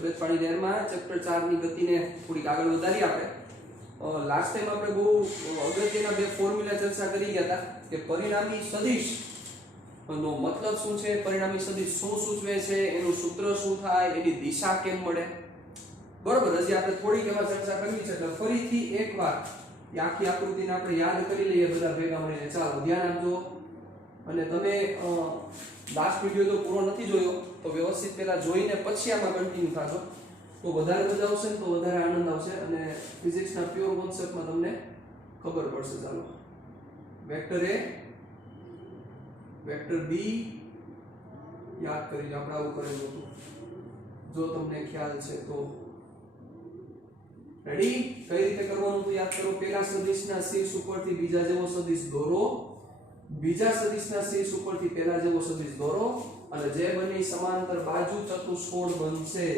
તબિયત પાણી લહેરમાં ચેપ્ટર 4 ની ગતિને થોડીક આગળ વધારી આપણે લાસ્ટ ટાઈમ આપણે બહુ અગત્યના બે ફોર્મ્યુલા ચર્ચા કરી ગયા હતા કે પરિણામી સદિશ નો મતલબ શું છે, પરિણામી સદિશ શું સૂચવે છે, એનું સૂત્ર શું થાય, એની દિશા કેમ મળે. બરોબર, હજી આપણે થોડીક એમાં ચર્ચા કરવી છે એટલે ફરીથી એકવાર આ આખી આકૃતિને આપણે યાદ કરી લઈએ બધા ભેગા મળીને. ચાલો ધ્યાન આપજો અને તમે લાસ્ટ વિડિયો તો પૂરો નથી જોયો તો વ્યવસ્થિત પહેલા જોઈને પછી આમાં કન્ટિન્યુ થાજો તો વધારે મજા આવશે ને તો વધારે આનંદ આવશે અને ફિઝિક્સના પ્યોર કોન્સેપ્ટમાં તમને ખબર પડશે. ચાલો વેક્ટર એ વેક્ટર બી યાદ કરી આપણે આવું કરેલું હતું જો તમને ખ્યાલ છે તો. રેડી? કઈ રીતે કરવાનું તો યાદ કરો. પહેલા સદિશના શીર્ષ ઉપરથી બીજા જેવો સદિશ દોરો, બીજા સદિશના શીર્ષ ઉપરથી પહેલા જેવો સદિશ દોરો અને જે બંને સમાંતર બાજુ ચતુષ્કોણ બનશે.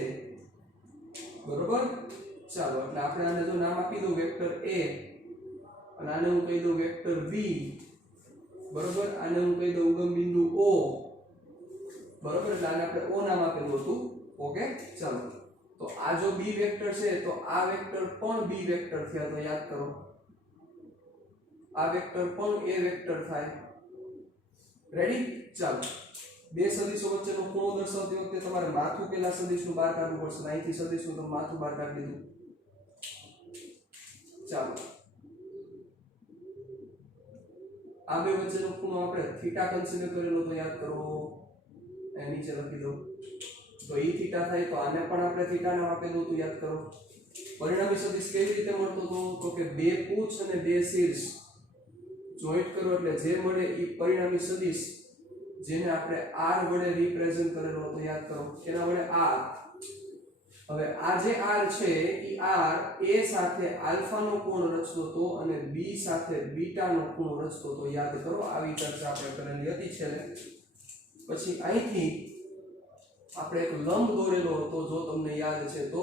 બરોબર? ચાલો એટલે આપણે આને જો નામ આપી દઉં વેક્ટર a અને આને હું કહી દઉં વેક્ટર v. બરોબર? આને હું કહી દઉં ઉગમ બિંદુ o. બરોબર? એટલે આને આપણે o નામ આપેલું હતું. ઓકે, ચાલો તો આ જો b વેક્ટર છે તો આ વેક્ટર પણ b વેક્ટર થયા તો યાદ કરો. આ વેક્ટર પણ a વેક્ટર થાય. રેડી? ચાલો બે સદિશો વચ્ચેનો ખૂણો દર્શાવતી વખતે તમારે માથું પેલા સદિશનું બહાર કાઢવું પડશે. અહીંથી સદિશનું તો માથું બહાર કાઢી દીધું. ચાલો આ બે વચ્ચેનો ખૂણો આપણે થીટા કન્સિડર કરેલો તો યાદ કરો. એ નીચે લખી દો તો e થીટા થાય તો આને પણ આપણે થીટા નામ આપેલું તો યાદ કરો. પરિણામી સદિશ કેવી રીતે મળતો હતો તો કે બે પૂછ અને બે શીર્ષ જોઈન્ટ કરો એટલે જે મળે એ પરિણામી સદિશ જેને આપણે r વડે રિપ્રેઝન્ટ કરેલો હતો યાદ કરો. કેના વડે? r. હવે આ જે r છે એ r a સાથે આલ્ફા નો કોણ રચતો હતો અને b સાથે બીટા નો કોણ રચતો હતો યાદ કરો. આવી ચર્ચા આપણે કરેલી હતી છેલ્લે. પછી અહીંથી આપણે એક લંબ દોરેલો હતો જો તમને યાદ છે તો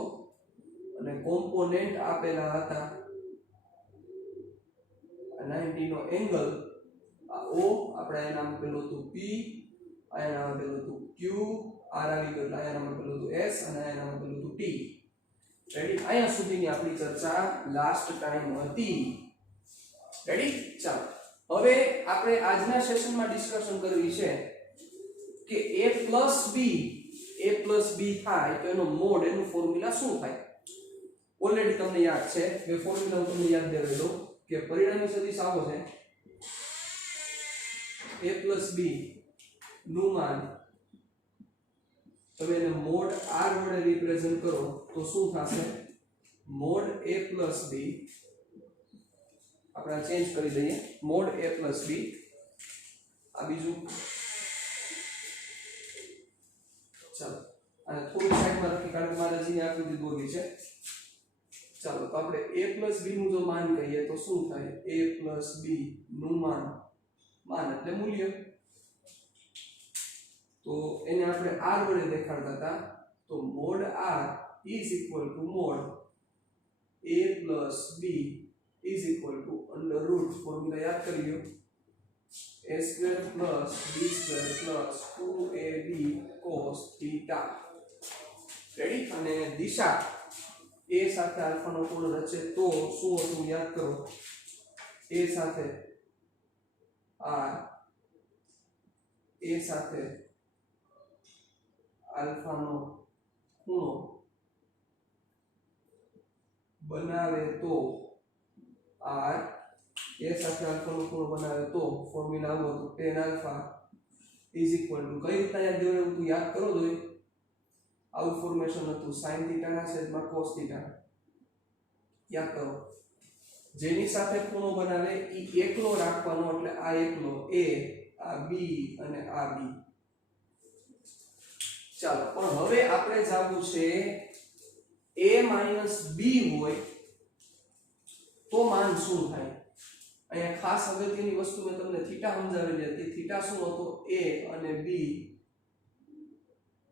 અને કોમ્પોનેન્ટ આપેલા હતા 90 નો એંગલ. આ o આપણે એના નામ આપેલું હતું p, આ એના નામ આપેલું હતું q, r આવી ગયું આ નામ આપેલું હતું s અને આ નામ આપેલું હતું t. રેડી? અહીંયા સુધીની આપણી ચર્ચા લાસ્ટ ટાઈમ હતી. રેડી? ચાલો હવે આપણે આજના સેશનમાં ડિસ્કશન કરવી છે કે a plus b થાય તો એનો મોડ, એનું ફોર્મ્યુલા શું થાય. ઓલરેડી તમને યાદ છે બે ફોર્મ્યુલા તમને યાદ દેવી દઉં કે પરિણામી સદિશ આવો છે a plus b નું માન તમે એને મોડ r વડે રિપ્રેઝન્ટ કરો તો શું થશે? મોડ a plus b આપણે ચેન્જ કરી દઈએ મોડ a plus b. આ બીજું ચાલો અને થોડી સાઈડમાં રાખી કારણ કે મારે હજી આકૃતિ દોરવી છે. ચાલો તો આપણે a plus b નું જો માન કહીએ તો શું થાય? a plus b નું માન એટલે મૂલ્ય તો એને આપણે r વડે દેખાડતા હતા તો mode r is equal to mod a plus b is equal to under root. Formula યાદ કરી લો. a square plus b square plus 2ab cos theta. Ready? અને દિશા a સાથે આલ્ફા નો કોણ રચે તો શું હતું યાદ કરો. a સાથે r, a સાથે આલ્ફા નો ખૂણો બનાવે તો r, a સાથે આલ્ફા નો ખૂણો બનાવે તો ફોર્મ્યુલા આવું હતું tan alpha is equal to કઈ રીતના યાદ દેવું હતું યાદ કરો જોઈએ. આવું ફોર્મેશન હતું sin થીટા ના છેદમાં cos થીટા. યાદ કરો જેની સાથે ખૂણો બનાવે એ એકલો રાખવાનો એટલે આ એકલો a, આ b અને આ b. ચાલો પણ હવે આપણે જાવું છે a b હોય તો માન શું થાય. અહીંયા ખાસ અગત્યની વસ્તુ મેં તમને થીટા સમજાવેલી હતી. થીટા શું હતો? a અને b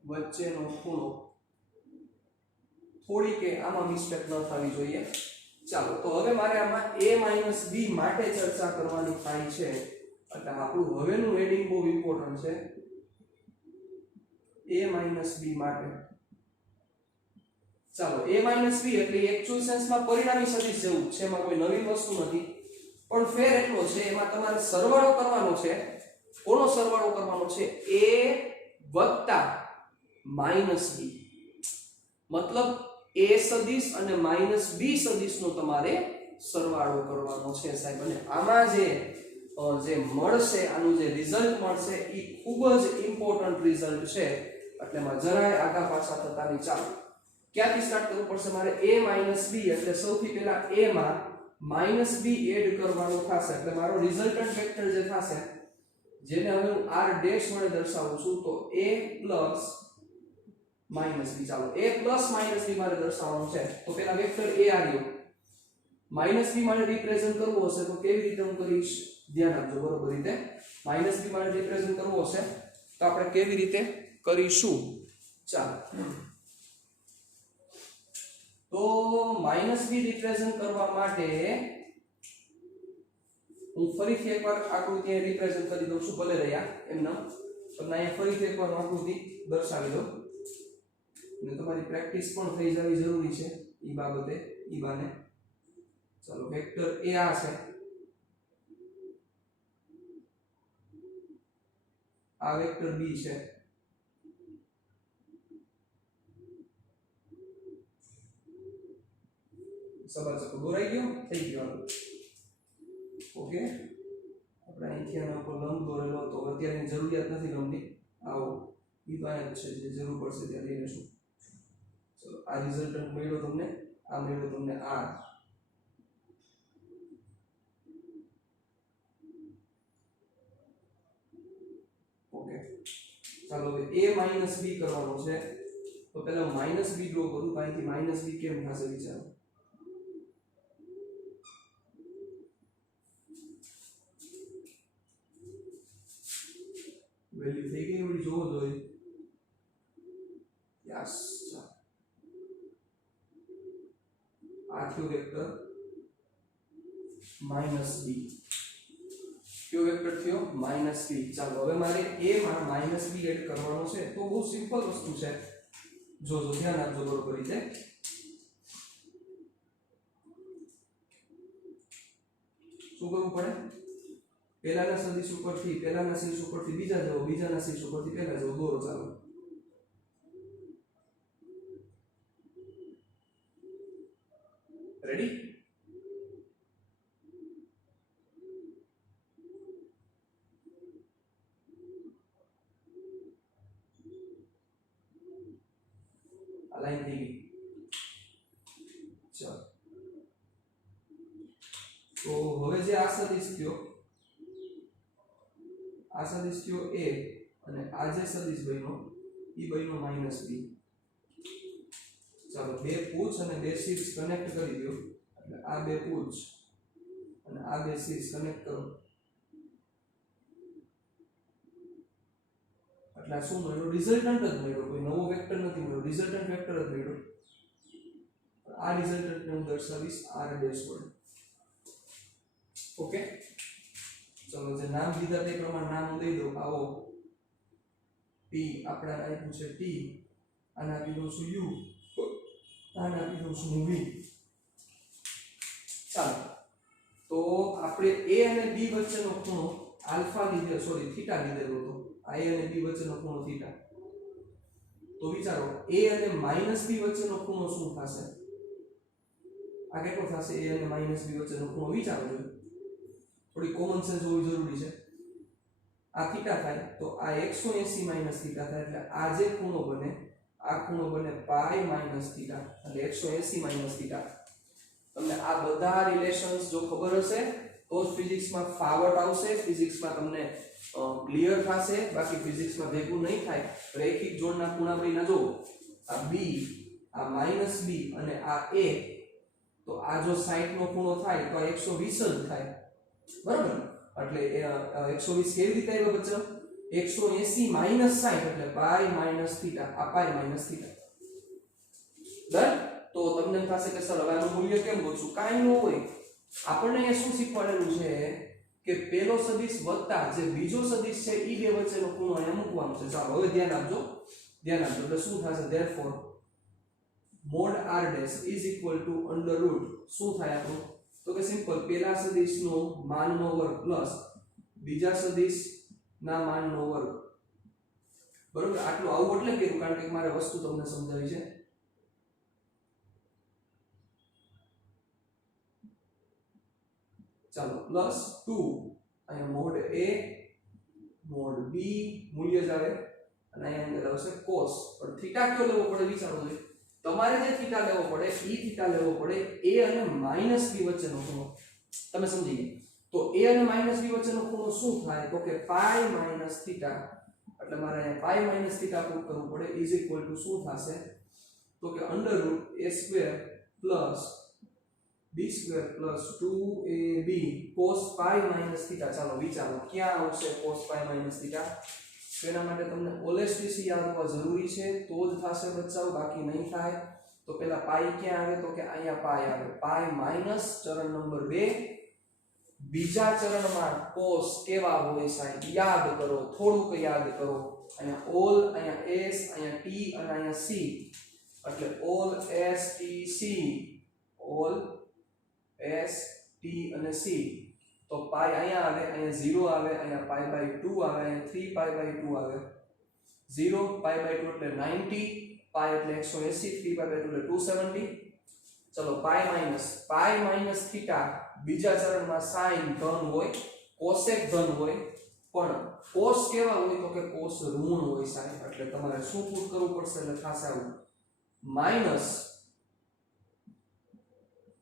વચ્ચેનો ખૂણો. થોડી કે આમાં મિસ્ટેક ન થવી જોઈએ. ચાલો તો હવે મારે આમાં a b માટે ચર્ચા કરવાની થાય છે એટલે આપણું હવેનું હેડિંગ બહુ ઇમ્પોર્ટન્ટ છે. a b માટે ચાલો a માઈનસ b એટલે એક્ચ્યુઅલ સેન્સમાં પરિણામી સદિશ જેવું જ છે, એમાં કોઈ નવી વસ્તુ નથી, પણ ફેર એટલો છે એમાં તમારે સરવાળો કરવાનો છે. કોનો સરવાળો કરવાનો છે? a વત્તા માઈનસ b, મતલબ a સદિશ અને માઈનસ b સદિશનો તમારે સરવાળો કરવાનો છે સાહેબ. અને આમાં જે મળશે, આનું જે રિઝલ્ટ મળશે એ ખૂબ જ ઇમ્પોર્ટન્ટ રિઝલ્ટ છે, એટલે માં જરાય આગા પાછા થતા નહીં. ચાલો ક્યાંથી સ્ટાર્ટ કરવું પડશે મારે? a માઈનસ b એટલે સૌથી પહેલા a માં માઈનસ b એડ કરવાનું થશે, એટલે મારો રિઝલ્ટન્ટ વેક્ટર જે થશે, જેને હવે હું r ડેશ વડે દર્શાવું છું, તો a પ્લસ માઈનસ b. ચાલો a પ્લસ માઈનસ b મારે દર્શાવવાનું છે, તો પહેલા વેક્ટર a આવ્યો. માઈનસ b મારે રિપ્રેઝન્ટ કરવું હશે તો કેવી રીતે હું કરીશ? ધ્યાન આપજો બરોબર રીતે. માઈનસ b મારે રિપ્રેઝન્ટ કરવું હશે તો આપણે કેવી રીતે કરીશું? ચાલો તો માઈનસ b રિપ્રેઝન્ટ કરવા માટે હું ફરીથી એકવાર આકૃતિ રિપ્રેઝન્ટ કરી દઉં છું, ભલે રહ્યા એમના, તમને અહીંયા ફરીથી એકવાર આકૃતિ દર્શાવી દઉં, અને તમારી પ્રેક્ટિસ પણ થઈ જવી જરૂરી છે ઈ બાબતે, ઈ બાને. ચાલો વેક્ટર a આ છે, આ વેક્ટર b છે, સબાચકો દોરાઈ ગયો, થઈ ગયો. ઓકે, આપણે અહીંથી આના ઉપર લંબ દોરેલો તો અત્યારની જરૂરિયાત નથી લંબની, આવો ઈ બાને જ છે, જે જરૂર પડશે ત્યારે લઈ લેશું. ચલો આ રિઝલ્ટન્ટ મળ્યો તમને, આ મળ્યો તમને આ. ઓકે, ચાલો હવે a માઈનસ b કરવાનો છે, તો પહેલા હું માઈનસ b ડ્રો કરું, તો અહીંથી માઈનસ b કેમ થશે વિચારો? વેલ્યુ થઈ ગઈ એવડી જોવો જોઈએ. યસ, આ થયો વેક્ટર માઈનસ b, કયો વેક્ટર થયો? Minus b. ચાલો હવે મારે a માં માઈનસ b એડ કરવાનો છે, તો બહુ સિમ્પલ વસ્તુ છે, જોજો ધ્યાન આપજો બરોબર રીતે. શું કરવું પડે? પહેલાના સદિશ ઉપરથી, પહેલાના સદિશ ઉપરથી બીજા જવો, બીજાના સદિશ ઉપરથી પહેલા જવો, દોરો. ચાલો રેડી? આ લાઈન થઈ ગઈ. ચાલો તો હવે જે આ સદિશ થયો, આ સદિશ થયો a, અને આ જે સદિશ બન્યો ઈ બન્યો માઈનસ b. ચાલો બે પૂછ અને બે શીર્ષ કનેક્ટ કરી દો, એટલે આ બે પૂછ અને આ બે શીર્ષ કનેક્ટ કરો, એટલે આ શું મળ્યું? રિઝલ્ટન્ટ જ મળ્યો, કોઈ નવો વેક્ટર નથી મળ્યો, રિઝલ્ટન્ટ વેક્ટર જ મળ્યો. આ રિઝલ્ટન્ટને હું દર્શાવીશ r ડેશ વડે. ઓકે, ચલો જે નામ દીધા તે પ્રમાણે નામ હું દઈ દઉં. આવો p આપણે આપ્યું છે t, આને આપી દઉં છું u, આને આપી દઉં છું v. ચાલો તો આપણે a અને b વચ્ચેનો ખૂણો આલ્ફા લીધેલો, સોરી થીટા લીધેલો હતો. a અને b વચ્ચેનો ખૂણો થીટા. તો વિચારો a અને માઈનસ b વચ્ચેનો ખૂણો શું થશે? આ કેટલો થશે? a અને માઈનસ b વચ્ચેનો ખૂણો વિચારો જોઈએ, થોડી કોમન સેન્સ હોવી જરૂરી છે. આ થીટા થાય તો આ 180 માઈનસ થીટા થાય, એટલે આ જે ખૂણો બને, આ ખૂણો બને પાઈ માઈનસ થીટા, એટલે 180 માઈનસ થીટા. તમને આ બધા રિલેશન્સ જો ખબર હશે તો જ ફિઝિક્સમાં ફાવટ આવશે, ફિઝિક્સમાં તમને ક્લિયર થશે, બાકી ફિઝિક્સમાં ભેગું નહીં થાય. રૈખિક જોડના ખૂણા બનીને જો આ b, આ માઈનસ b અને આ a, તો આ જો 60 નો ખૂણો થાય તો આ 120 જ થાય, બરાબર? એટલે 120 કેવી રીતે આવ્યો બચ્ચો? 180 માઈનસ 60 એટલે પાઈ માઈનસ થીટા, આ પાઈ માઈનસ થીટા. ડન? તો તમને એમ થશે કે સર હવે આનું મૂલ્ય કેમ ગોતશું? કાંઈ ન હોય, આપણને અહીંયા શું શીખવાડેલું છે કે પેલો સદિશ વત્તા જે બીજો સદિશ છે ઈ બે વચ્ચેનો ખૂણો અહીંયા મૂકવાનો છે. ચાલો હવે ધ્યાન આપજો, ધ્યાન આપજો. એટલે શું થશે? Therefore mod r dash is equal two under route શું થાય આપણું તો કે સિમ્પલ પેલા સદિશનો માનનો વર્ગ પ્લસ બીજા સદિશના માનનો વર્ગ બરોબર આટલું આવું એટલે કેવું કારણ કે મારે વસ્તુ તમને સમજાવી છે ચાલો પ્લસ 2 અહીંયા મોડ a મોડ b મૂલ્ય જ આવે અને અહીંયા અંદર આવશે cos પણ થીટા કયો લેવો પડે વિચારો જોઈએ તમારે જે થીટા લેવો પડે ઈ થીટા લેવો પડે a અને -b વચ્ચેનો ખૂણો તમે સમજી ગયા તો a અને -b વચ્ચેનો ખૂણો શું થાય તો કે પાઈ માઈનસ થીટા એટલે મારે અહીંયા પાઈ માઈનસ થીટા પુટ કરવું પડે ઇઝ ઇક્વલ ટુ શું થશે તો કે under route a square plus b square plus 2ab cos pi minus theta ચાલો વિચારો ક્યાં આવશે cos પાઈ માઈનસ થીટા તેના માટે તમને ઓલેસ્ટીસી યાદ હોવા જરૂરી છે તો જ થશે બચ્ચાઓ બાકી નહીં થાય તો પેલા પાઈ ક્યાં આવે તો કે અહીંયા પાઈ આવે પાઈ માઈનસ ચરણ નંબર 2 બીજા ચરણમાં cos કેવા હોય સાહેબ યાદ કરો થોડુંક યાદ કરો અહીંયા ઓલ અહીંયા s અહીંયા t અને અહીંયા c એટલે all s t c all s t અને c તો પાઈ અહીંયા આવે અહીંયા 0 આવે અહીંયા પાઈ બાય 2 આવે અહીંયા 3 પાઈ બાય 2 આવે 0 પાઈ બાય 2 એટલે 90 પાઈ એટલે 180 3 પાઈ બાય 2 એટલે 270 ચલો પાઈ માઈનસ થીટા બીજા ચરણમાં sin ધન હોય cosec ધન હોય પણ cos કેવા હોય તો કે cos ઋણ હોય સાહેબ એટલે તમારે શું પુટ કરવું પડશે એટલે ખાસ આવું માઈનસ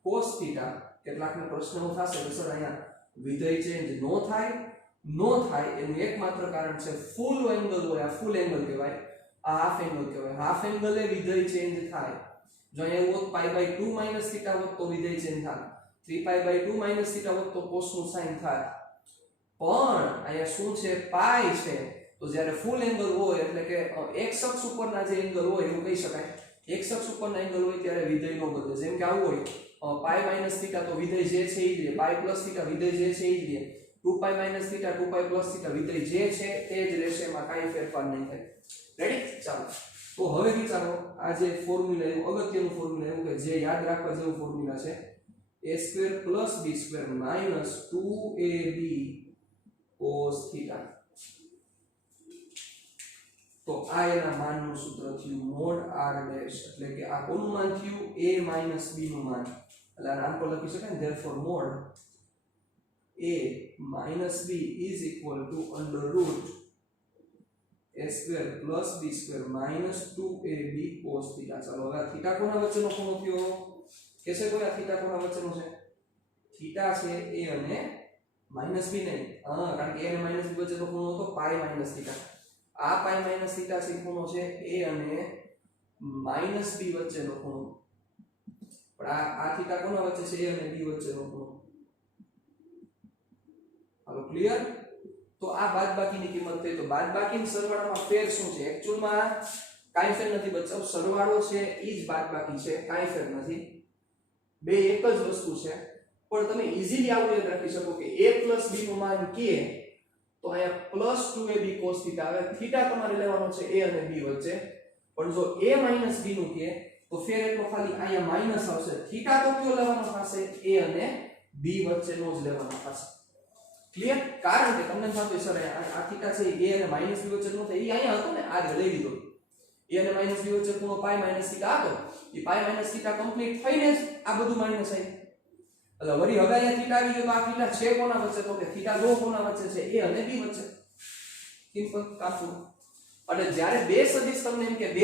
cos થીટા કેટલાકને પ્રશ્ન થશે કે સર અહીંયા વિધેય ચેન્જ નો થાય એનું એકમાત્ર કારણ છે ફૂલ એંગલ હોય આ ફૂલ એંગલ કહેવાય આ હાફ એંગલ કહેવાય હાફ એંગલે વિધેય ચેન્જ થાય જો અહીંયા હોત પાઈ બાય 2 માઈનસ થીટા હોત તો વિધેય ચેન્જ થાય 3 પાઈ બાય 2 માઈનસ થીટા હોત તો cos નું sin થાય પણ અહીંયા શું છે પાઈ છે તો જ્યારે ફૂલ એંગલ હોય એટલે કે x અક્ષ ઉપરના જે એંગલ હોય એવું કહી શકાય x અક્ષ ઉપરના એંગલ હોય ત્યારે વિધેય નો બદલે જેમ કે આવું હોય પાઈ માઈનસ થીટા તો વિધેય જે છે ઈ જ રહે પાઈ પ્લસ થીટા વિધેય જે છે ઈ જ રહે 2 પાઈ minus theta 2 pi plus theta વિધેય જે છે તે જ રહેશે એમાં કાંઈ ફેરફાર નહીં થાય રેડી ચાલો તો હવે વિચારો આ જે ફોર્મ્યુલા એવું અગત્યનું ફોર્મ્યુલા એવું કે જે યાદ રાખવા જેવું ફોર્મ્યુલા છે a square plus b square minus 2ab cos theta તો આ એના માનનું સૂત્ર થયું મોડ r ડેશ એટલે કે આ કોનું માન થયું a માઈનસ b નું માન એટલે આ નામ પર લખી શકાય ને therefore mod a minus b is equal to under root a square plus b square minus 2ab cos theta ચાલો હવે થીટા કોના વચ્ચેનો ખૂણો થયો કેસે કોઈ આ થીટા કોના વચ્ચેનો છે થીટા છે a અને માઈનસ b નહીં કારણ કે a અને માઈનસ b વચ્ચેનો ખૂણો હતો પાઈ માઈનસ થીટા આ પાઈ માઈનસ થીટા છે ખૂણો છે a અને માઈનસ b વચ્ચેનો ખૂણો પણ આ થીટા કોના વચ્ચે છે a અને b વચ્ચેનો ખૂણો હાલો ક્લિયર તો આ બાદબાકીની કિંમત થઈ તો બાદબાકીના સરવાળામાં ફેર શું છે એક્ચ્યુઅલમાં કાંઈ ફેર નથી બચ્ચાઓ સરવાળો છે ઈ જ બાદબાકી છે કાંઈ ફેર નથી બે એક જ વસ્તુ છે પણ તમે ઈઝીલી આવું યાદ રાખી શકો કે a + b નું માન કે તો અહીંયા +2ab cos થીટા આવે થીટા તમારે લેવાનો છે a અને b વચ્ચે પણ જો a - b નું કે તો ફેર એટલો ખાલી અહીંયા માઈનસ આવશે થીટા તો કયો લેવાનો થશે a અને b વચ્ચેનો જ લેવાનો થશે ક્લિયર કારણ કે તમને થતું સર આ થીટા છે a અને -b વચ્ચેનો થાય ઈ અહીંયા હતો ને આ લઈ લીધો a અને -b વચ્ચે ખૂણો પાઈ - થીટા હતો ઈ પાઈ - થીટા કમ્પ્લીટ થઈને જ આ બધું માઈનસ આવી એટલે વળી હવે અહીંયા થીટા આવી ગયો તો આ થીટા છે કોના વચ્ચે તો કે થીટા જો કોના વચ્ચે છે a અને b વચ્ચે સિમ્પલ કાફુ અને જ્યારે બે સદિશ તમને એમ કે બે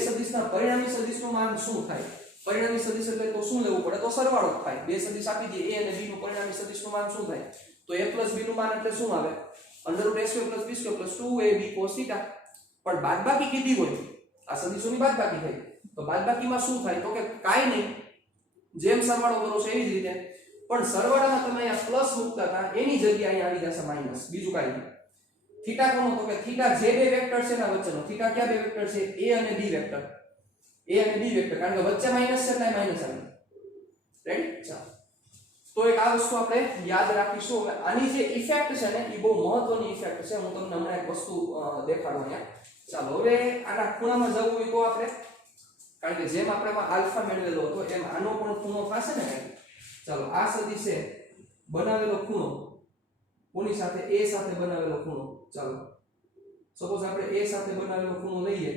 સદિશના પરિણામી સદિશનું માન શું થાય પરિણામી સદિશ એટલે તો શું લેવું પડે તો સરવાળો થાય બે સદિશ આપી દઈએ a અને b નું પરિણામી સદિશનું માન શું થાય તો a + b નું માન એટલે શું આવે √a² + b² + 2ab cos θ પણ બાદબાકી કીધી હોય આ સદિશોની બાદબાકી થાય તો બાદબાકીમાં શું થાય તો કે કાઈ નહીં જેમ સરવાળો કરો છો એવી જ રીતે પણ સરવાળામાં તમે અહીંયા પ્લસ મૂકતા હતા એની જગ્યાએ અહીંયા આવી જશે માઈનસ બીજું કાઈ નહીં થીટા કોનો તો કે થીટા જે બે વેક્ટર છે એના વચ્ચેનો થીટા કયા બે વેક્ટર છે a અને b વેક્ટર a અને b વેક્ટર કારણ કે વચ્ચે માઈનસ છે એટલે માઈનસ આવે રેડી ચાલો તો એક આ વસ્તુ આપણે યાદ રાખીશું. હવે આની જે ઇફેક્ટ છે ને એ બહુ મહત્વની ઇફેક્ટ છે. હું તમને હમણાં એક વસ્તુ દેખાડું અહીંયા. ચાલો હવે આના ખૂણામાં જવું હોય તો આપણે, કારણ કે જેમ આપણે આલ્ફા મેળવેલો હતો એમ આનો પણ ખૂણો થશે ને કંઈક. ચાલો આ સદિશે બનાવેલો ખૂણો કોની સાથે? a સાથે બનાવેલો ખૂણો. ચાલો સપોઝ આપણે a સાથે બનાવેલો ખૂણો લઈએ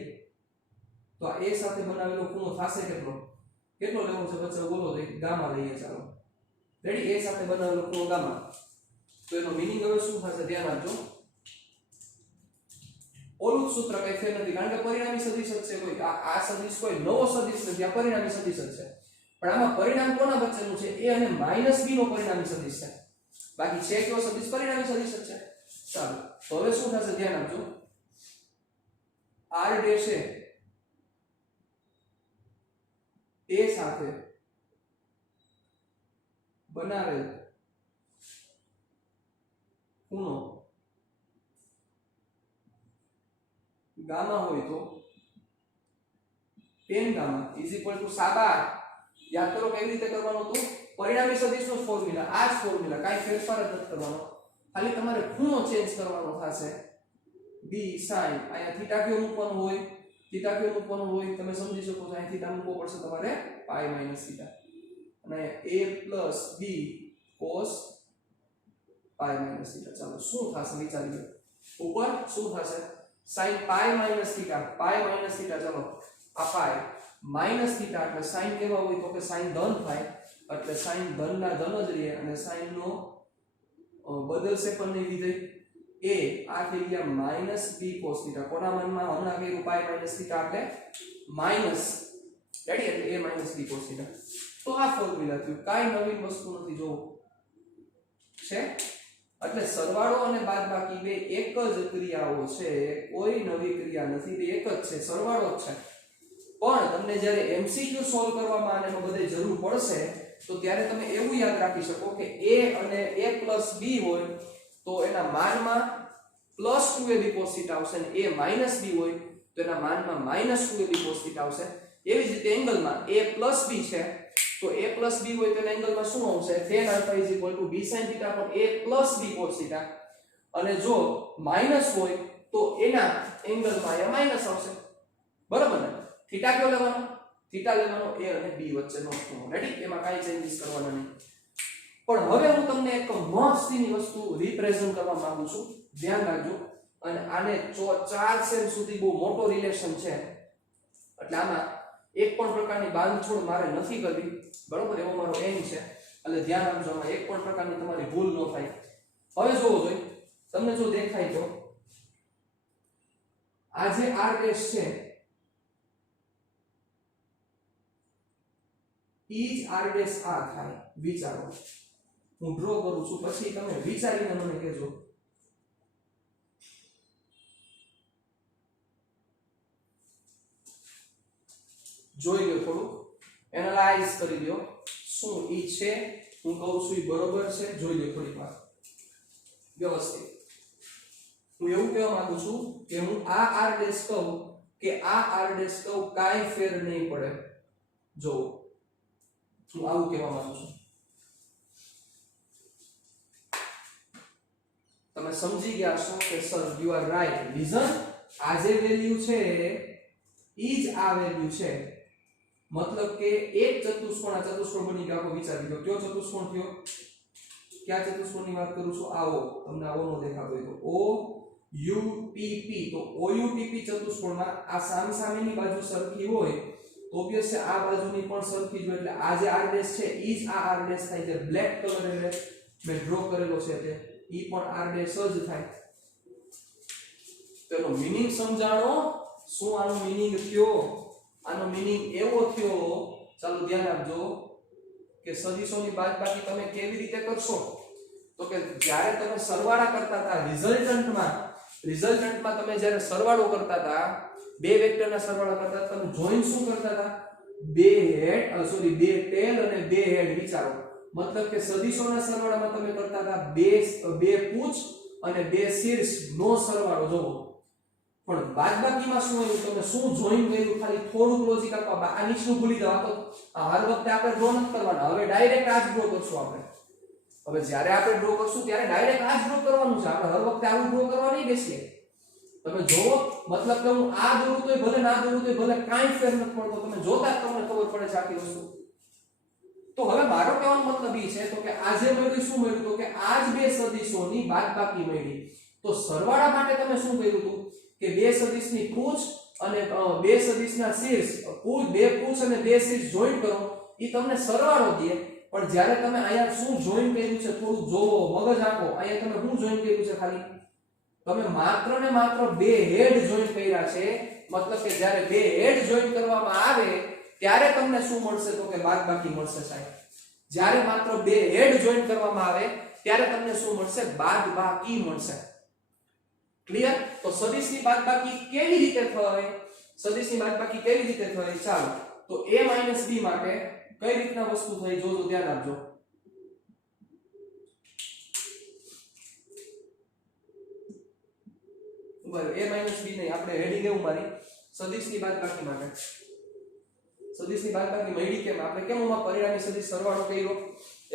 તો આ a સાથે બનાવેલો ખૂણો થશે કેટલો? કેટલો લેવો છે બચ્ચા બોલો તો? ગામા લઈએ. ચાલો રેડી, a સાથે બનાવેલો ખૂણો ગામા. તો એનો મીનિંગ હવે શું થશે ધ્યાન આપજો. ઓલું જ સૂત્ર કઈ ફેર નથી, કારણ કે પરિણામી સદિશ જ છે. કોઈ આ સદિશ કોઈ નવો સદિશ નથી, આ પરિણામી સદિશ જ છે. પણ આમાં પરિણામ કોના વચ્ચેનું છે? a અને -b નો પરિણામી સદિશ છે. બાકી છે કયો સદિશ? પરિણામી સદિશ જ છે. ચાલો તો હવે શું થશે ધ્યાન આપજો. r ડેશ એ a સાથે બનાવેલ ખૂણો ગામા હોય તો tan ગામા સાબાર. યાદ કરો કેવી રીતે કરવાનું હતું? પરિણામી સદિશનો ફોર્મ્યુલા, આ જ ફોર્મ્યુલા, કાઈ ફેરફાર જ નથી કરવાનો. ખાલી તમારે ખૂણો ચેન્જ કરવાનો થશે. b sin, અહીંયા થીટા કયો મૂકવાનો હોય? થીટા કયો મૂકવાનો હોય તમે સમજી શકો છો. અહીં થીટા મૂકવો પડશે તમારે પાઈ માઈનસ થીટા, અને a plus b cos pi minus theta. ચાલો શું થશે વિચારી લો. ઉપર શું થશે? sin પાઈ માઈનસ થીટા, પાઈ માઈનસ થીટા. ચાલો આ પાઈ માઈનસ થીટા એટલે sin કેવા હોય તો કે sin ધન થાય, એટલે sin ધન ના ધન જ રહે, અને sin નો બદલશે પણ નહીં વિધેય. a આ થઈ ગયા માઈનસ b cos થીટા. કોના માનમાં હમણાં કર્યું? પાઈ માઈનસ થીટા એટલે માઈનસ. રેડી, એટલે a minus b cos theta. તો આ ફોર્મ્યુલા થયું. કાઈ નવીન વસ્તુ નથી જો છે. એટલે સરવાળો અને બાદબાકી બે એક જ ક્રિયાઓ છે, કોઈ નવી ક્રિયા નથી, બે એક જ છે, સરવાળો જ છે. પણ તમને જ્યારે MCQ સોલ્વ કરવામાં અને બધે જરૂર પડશે તો ત્યારે તમે એવું યાદ રાખી શકો કે a અને a plus b હોય તો એના માનમાં +2ab cos θ આવશે, અને a minus b હોય તો એના માનમાં -2ab cos θ આવશે. એવી જ રીતે એંગલમાં a plus b છે તો a plus b હોય તો એના એંગલમાં શું આવશે? tan alpha b sin θ પણ a plus b cos θ. અને જો માઈનસ હોય તો એના એંગલમાં અહીંયા માઈનસ આવશે. બરાબર ને? થીટા કયો લેવાનો? થીટા લેવાનો a અને b વચ્ચેનો ખૂણો. રેડી, એમાં કાઈ ચેન્જીસ કરવાના નહીં. પણ હવે હું તમને એક મસ્તીની વસ્તુ રિપ્રેઝન્ટ કરવા માંગુ છું, ધ્યાન રાખજો. અને આને 4 સેમ સુધી બહુ મોટો રિલેશન છે, એટલે આમાં એક પણ પ્રકારની બાંધછોડ મારે નથી કરવી. બરોબર, એવો મારો એમ છે. એટલે ધ્યાન રાખજો, આમાં એક પણ પ્રકારની તમારી ભૂલ ન થાય. હવે જોવો જોઈએ, તમને જો દેખાય તો આ જે r ડેશ છે ઈ જ r ડેશ આ થાય. વિચારો, હું ડ્રો કરું છું, પછી તમે વિચારીને મને કહેજો. જોઈ લો, થોડું એનાલાઇઝ કરી લો. શું ઈ છે હું કહું છું ઈ બરોબર છે? જોઈ લો થોડીક વાર વ્યવસ્થિત. હું એવું કહેવા માંગુ છું કે હું આ r ડેશ કહું કે આ r ડેશ કહું, કાઈ ફેર નહીં પડે. જો હું આવું કહેવા માંગુ છું, તમે સમજી ગયા છો કે sir you are right. Reason, આ જે વેલ્યુ છે ઈ જ આ વેલ્યુ છે. મતલબ કે એક ચતુષ્કોણ આ ચતુષ્કોણ બની ગયો. આખો વિચારી લો, કયો ચતુષ્કોણ થયો? ક્યાં ચતુષ્કોણની વાત કરું છું? આવો, તમને આવો નો દેખાતો હોય તો OUTP. તો OUTP ચતુષ્કોણમાં આ સામસામેની બાજુ સરખી હોય તો ઓબ્વિયસ છે આ બાજુની પણ સરખી જ હોય. એટલે આ જે r ડેશ છે ઈ જ આ r ડેશ થાય. જે બ્લેક કલર એટલે મેં ડ્રો કરેલો છે તે ઈ પણ r ડેશ જ થાય. તેનો મીનિંગ સમજાણો? શું આનો મીનિંગ થયો? આનો મીનિંગ એવો થયો, ચાલો ધ્યાન આપજો, કે સદિશોની બાદબાકી તમે કેવી રીતે કરશો? તો કે જ્યારે તમે સરવાળા કરતા હતા રિઝલ્ટન્ટમાં તમે જ્યારે સરવાળો કરતા હતા, બે વેક્ટરના સરવાળા કરતા હતા, તમે જોઈન શું કરતા હતા? બે ટેલ અને બે હેડ. વિચારો, મતલબ કે સદિશોના સરવાળામાં તમે કરતા હતા બે પૂછ અને બે શીર્ષ નો સરવાળો. જોવો, પણ બાદબાકીમાં શું આવ્યું? તમે શું જોઈન કર્યું? ખાલી થોડુંક લોજિક આપવા. આ નીચનું ભૂલી જાવ, તો હર વખતે આપણે ડ્રો નથી કરવાના. હવે ડાયરેક્ટ આ જ ડ્રો કરશું આપણે. હવે જ્યારે આપણે ડ્રો કરશું ત્યારે ડાયરેક્ટ આ જ ડ્રો કરવાનું છે, આપણે હર વખતે આવું ડ્રો કરવા નહીં બેસીએ. તમે જોવો, મતલબ કે હું આ દોરું તોય ભલે ના દોરું તોય ભલે, કાંઈ ફેર નથી પડતો. તમે જોતા જ તમને ખબર પડે છે આખી વસ્તુ. તો હવે મારો કહેવાનો મતલબ એ છે તો કે આજે મળ્યું શું મળ્યું, તો કે આ જ બે સદિશોની બાદબાકી મળી. તો સરવાળા માટે તમે શું કર્યું હતું કે બે સદિશની પૂછ અને બે સદિશના શીર્ષ, બે પૂછ અને બે શીર્ષ જોઈન્ટ કરો, એ તમને સરવાળો દે. પણ જ્યારે તમે અહીંયા શું જોઈન્ટ કર્યું છે થોડું જોવો, મગજ આપો. અહીંયા તમે શું જોઈન્ટ કર્યું છે, ખાલી તમે માત્ર ને માત્ર બે હેડ જોઈન્ટ કર્યા છે. મતલબ કે જ્યારે બે હેડ જોઈન્ટ કરવામાં આવે ત્યારે તમને શું મળશે, તો કે બાદબાકી મળશે સાહેબ. જ્યારે માત્ર બે હેડ જોઈન્ટ કરવામાં આવે ત્યારે તમને શું મળશે, બાદબાકી મળશે. ક્લિયર? તો સદિશની બાદબાકી કેવી રીતે થાય, સદિશની બાદબાકી કેવી રીતે થાય, ચાલો તો a b માટે કઈ રીતના વસ્તુ થઈ જોજો, ધ્યાન આપજો. બરાબર, a b નહીં, આપણે હેડિંગ એવું મારી સદિશની બાદબાકી માટે. સદિશની બાદબાકી મળી કેમ, આપણે કેમ આમાં પરિણામી સદિશ સરવાળો કર્યો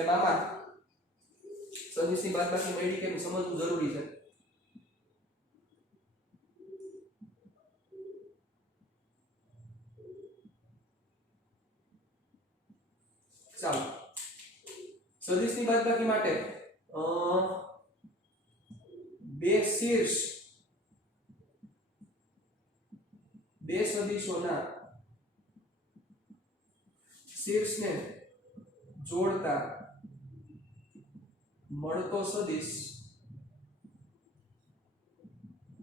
એમ આમાં સદિશની બાદબાકી મળી કેમ સમજવું જરૂરી છે. ચાલો સદિશની બાદબાકી માટે બે શીર્ષ, બે સદિશોના શીર્ષને જોડતા મળતો સદિશ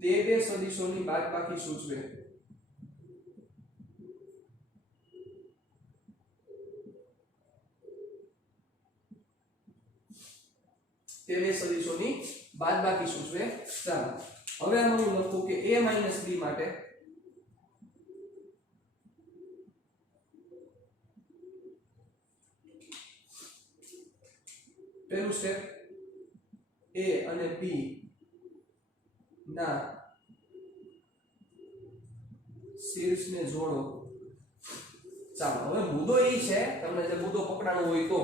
તે બે સદિશોની બાદબાકી સૂચવે. તે બે સદિશોની બાદબાકી સૂચવે. ચાલો હવે આમાં હું લખું કે a b માટે પહેલું સ્ટેપ a અને b ના શીર્ષને જોડો. ચાલો હવે મુદ્દો એ છે, તમને જે મુદ્દો પકડાણો હોય તો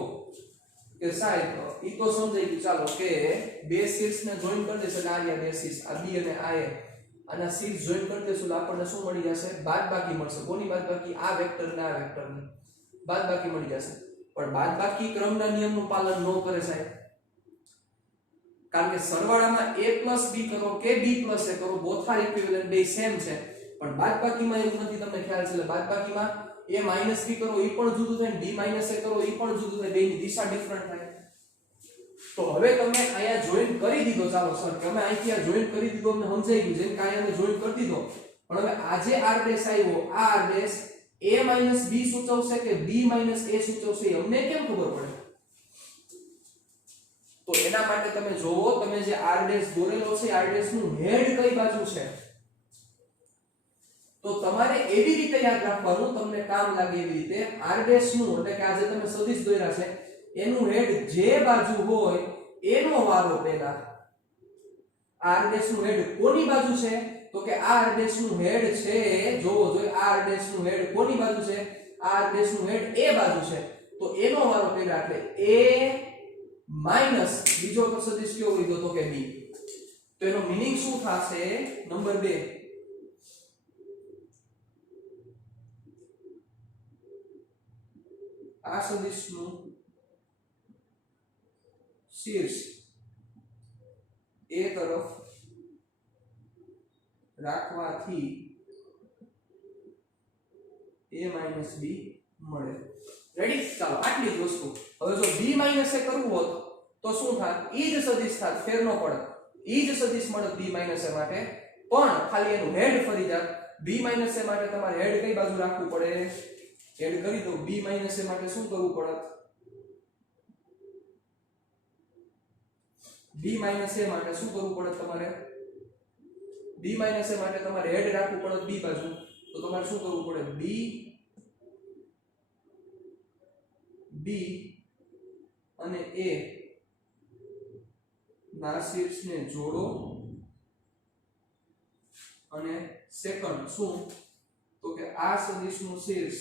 કે સાહેબ ઈ તો સમજાઈ ગયું. ચાલો કે બે શીર્ષને જોઈન કરી દેશું, એટલે આ રહ્યા બે શીર્ષ, આ b અને આ a, આના શીર્ષ જોઈન કરી દેશું એટલે આપણને શું મળી જશે, બાદબાકી મળશે. કોની બાદબાકી, આ વેક્ટર ને આ વેક્ટરની બાદબાકી મળી જશે. પણ બાદબાકી ક્રમના નિયમનું પાલન ન કરે સાહેબ, કારણ કે સરવાળામાં a b કરો કે b a કરો, બોથ આર ઇક્વિવેલન્ટ, બે સેમ છે. પણ બાદબાકીમાં એવું નથી, તમને ખ્યાલ છે. એટલે બાદબાકીમાં a b કરો ઈ પણ જુદું થાય, b a કરો ઈ પણ જુદું થાય, બેની દિશા ડિફરન્ટ થાય. તો હવે તમે અહીંયા જોઈન કરી દીધો, ચાલો સર કે અમે અહીંથી આ જોઈન કરી દીધો, અમને સમજાઈ ગયું, જેમ કે અહીંયા અમે જોઈન કરી દીધો. પણ હવે આજે r' આવ્યો, આ r' a b સૂચવશે કે b a સૂચવશે, અમને કેમ ખબર પડે? તો એના માટે તમે જોવો, તમે જે r' દોરેલો છે, r' નું હેડ કઈ બાજુ છે, તો તમારે એવી રીતે યાદ રાખવાનું, તમને કામ લાગે એવી રીતે. r' નું એટલે કે આ જે તમે સદિશ દોર્યા છે એનું હેડ જે બાજુ હોય એનો વારો પહેલા. r' નું હેડ કોની બાજુ છે, તો કે આ r' નું હેડ છે, જોવો જોઈએ આ r' નું હેડ કોની બાજુ છે, આ r' નું હેડ એ બાજુ છે, તો એનો વારો પહેલા. એટલે a માઈનસ બીજો તો સદિશ કયો લીધો, તો કે b. તો એનો મીનિંગ શું થશે, નંબર 2, આ સદિશનું શીર્ષ a તરફ રાખવાથી a b મળે. રેડી? ચાલો આટલી જ વસ્તુ. હવે જો b a કરવું હોત તો શું થાત, ઈ જ સદિશ થાત, ફેર ન પડે, ઈ જ સદિશ મળે b a માટે, પણ ખાલી એનું હેડ ફરી જાત. b a માટે તમારે હેડ કઈ બાજુ રાખવું પડે, એડ કરી દો. b a માટે શું કરવું પડે, b a માટે શું કરવું પડે તમારે, b a માટે તમારે હેડ રાખવું પડે b બાજુ, તો તમારે શું કરવું પડે, b અને a ના શીર્ષને જોડો અને સેકન્ડ શું, તો કે આ સદિશનું શીર્ષ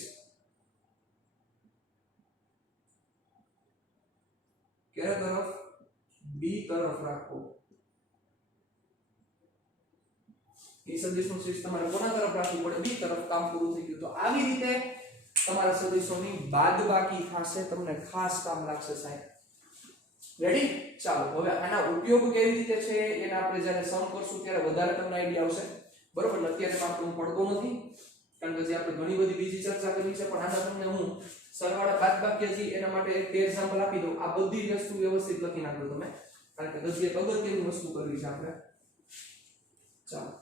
કેરા તરફ બી તરફ રાખો. એ સદિશનું શીર્ષ તમારે કોના તરફ રાખવું પડે? બી તરફ. કામ પૂરું થઈ ગયું. તો આવી રીતે તમારા સદિશોની બાદબાકી થશે. તમને ખાસ કામ લાગશે સાહેબ. રેડી? ચાલો હવે આના ઉપયોગ કેવી રીતે છે એના આપણે જ્યારે સમ કરશું ત્યારે વધારે તમને આઈડિયા આવશે. બરોબર? અત્યારે તો આપણે પડતો નથી કારણ કે જે આપણે ઘણી બધી બીજી ચર્ચા કરી છે, પણ આના તમને હું સરવાળા બાદબાકી હજી એના માટે એક એક્ઝામ્પલ આપી દઉં. આ બધી વસ્તુ વ્યવસ્થિત લખી નાખજો તમે, કારણ કે હજી એક અગત્યની વસ્તુ કરવી છે આપણે. ચાલો,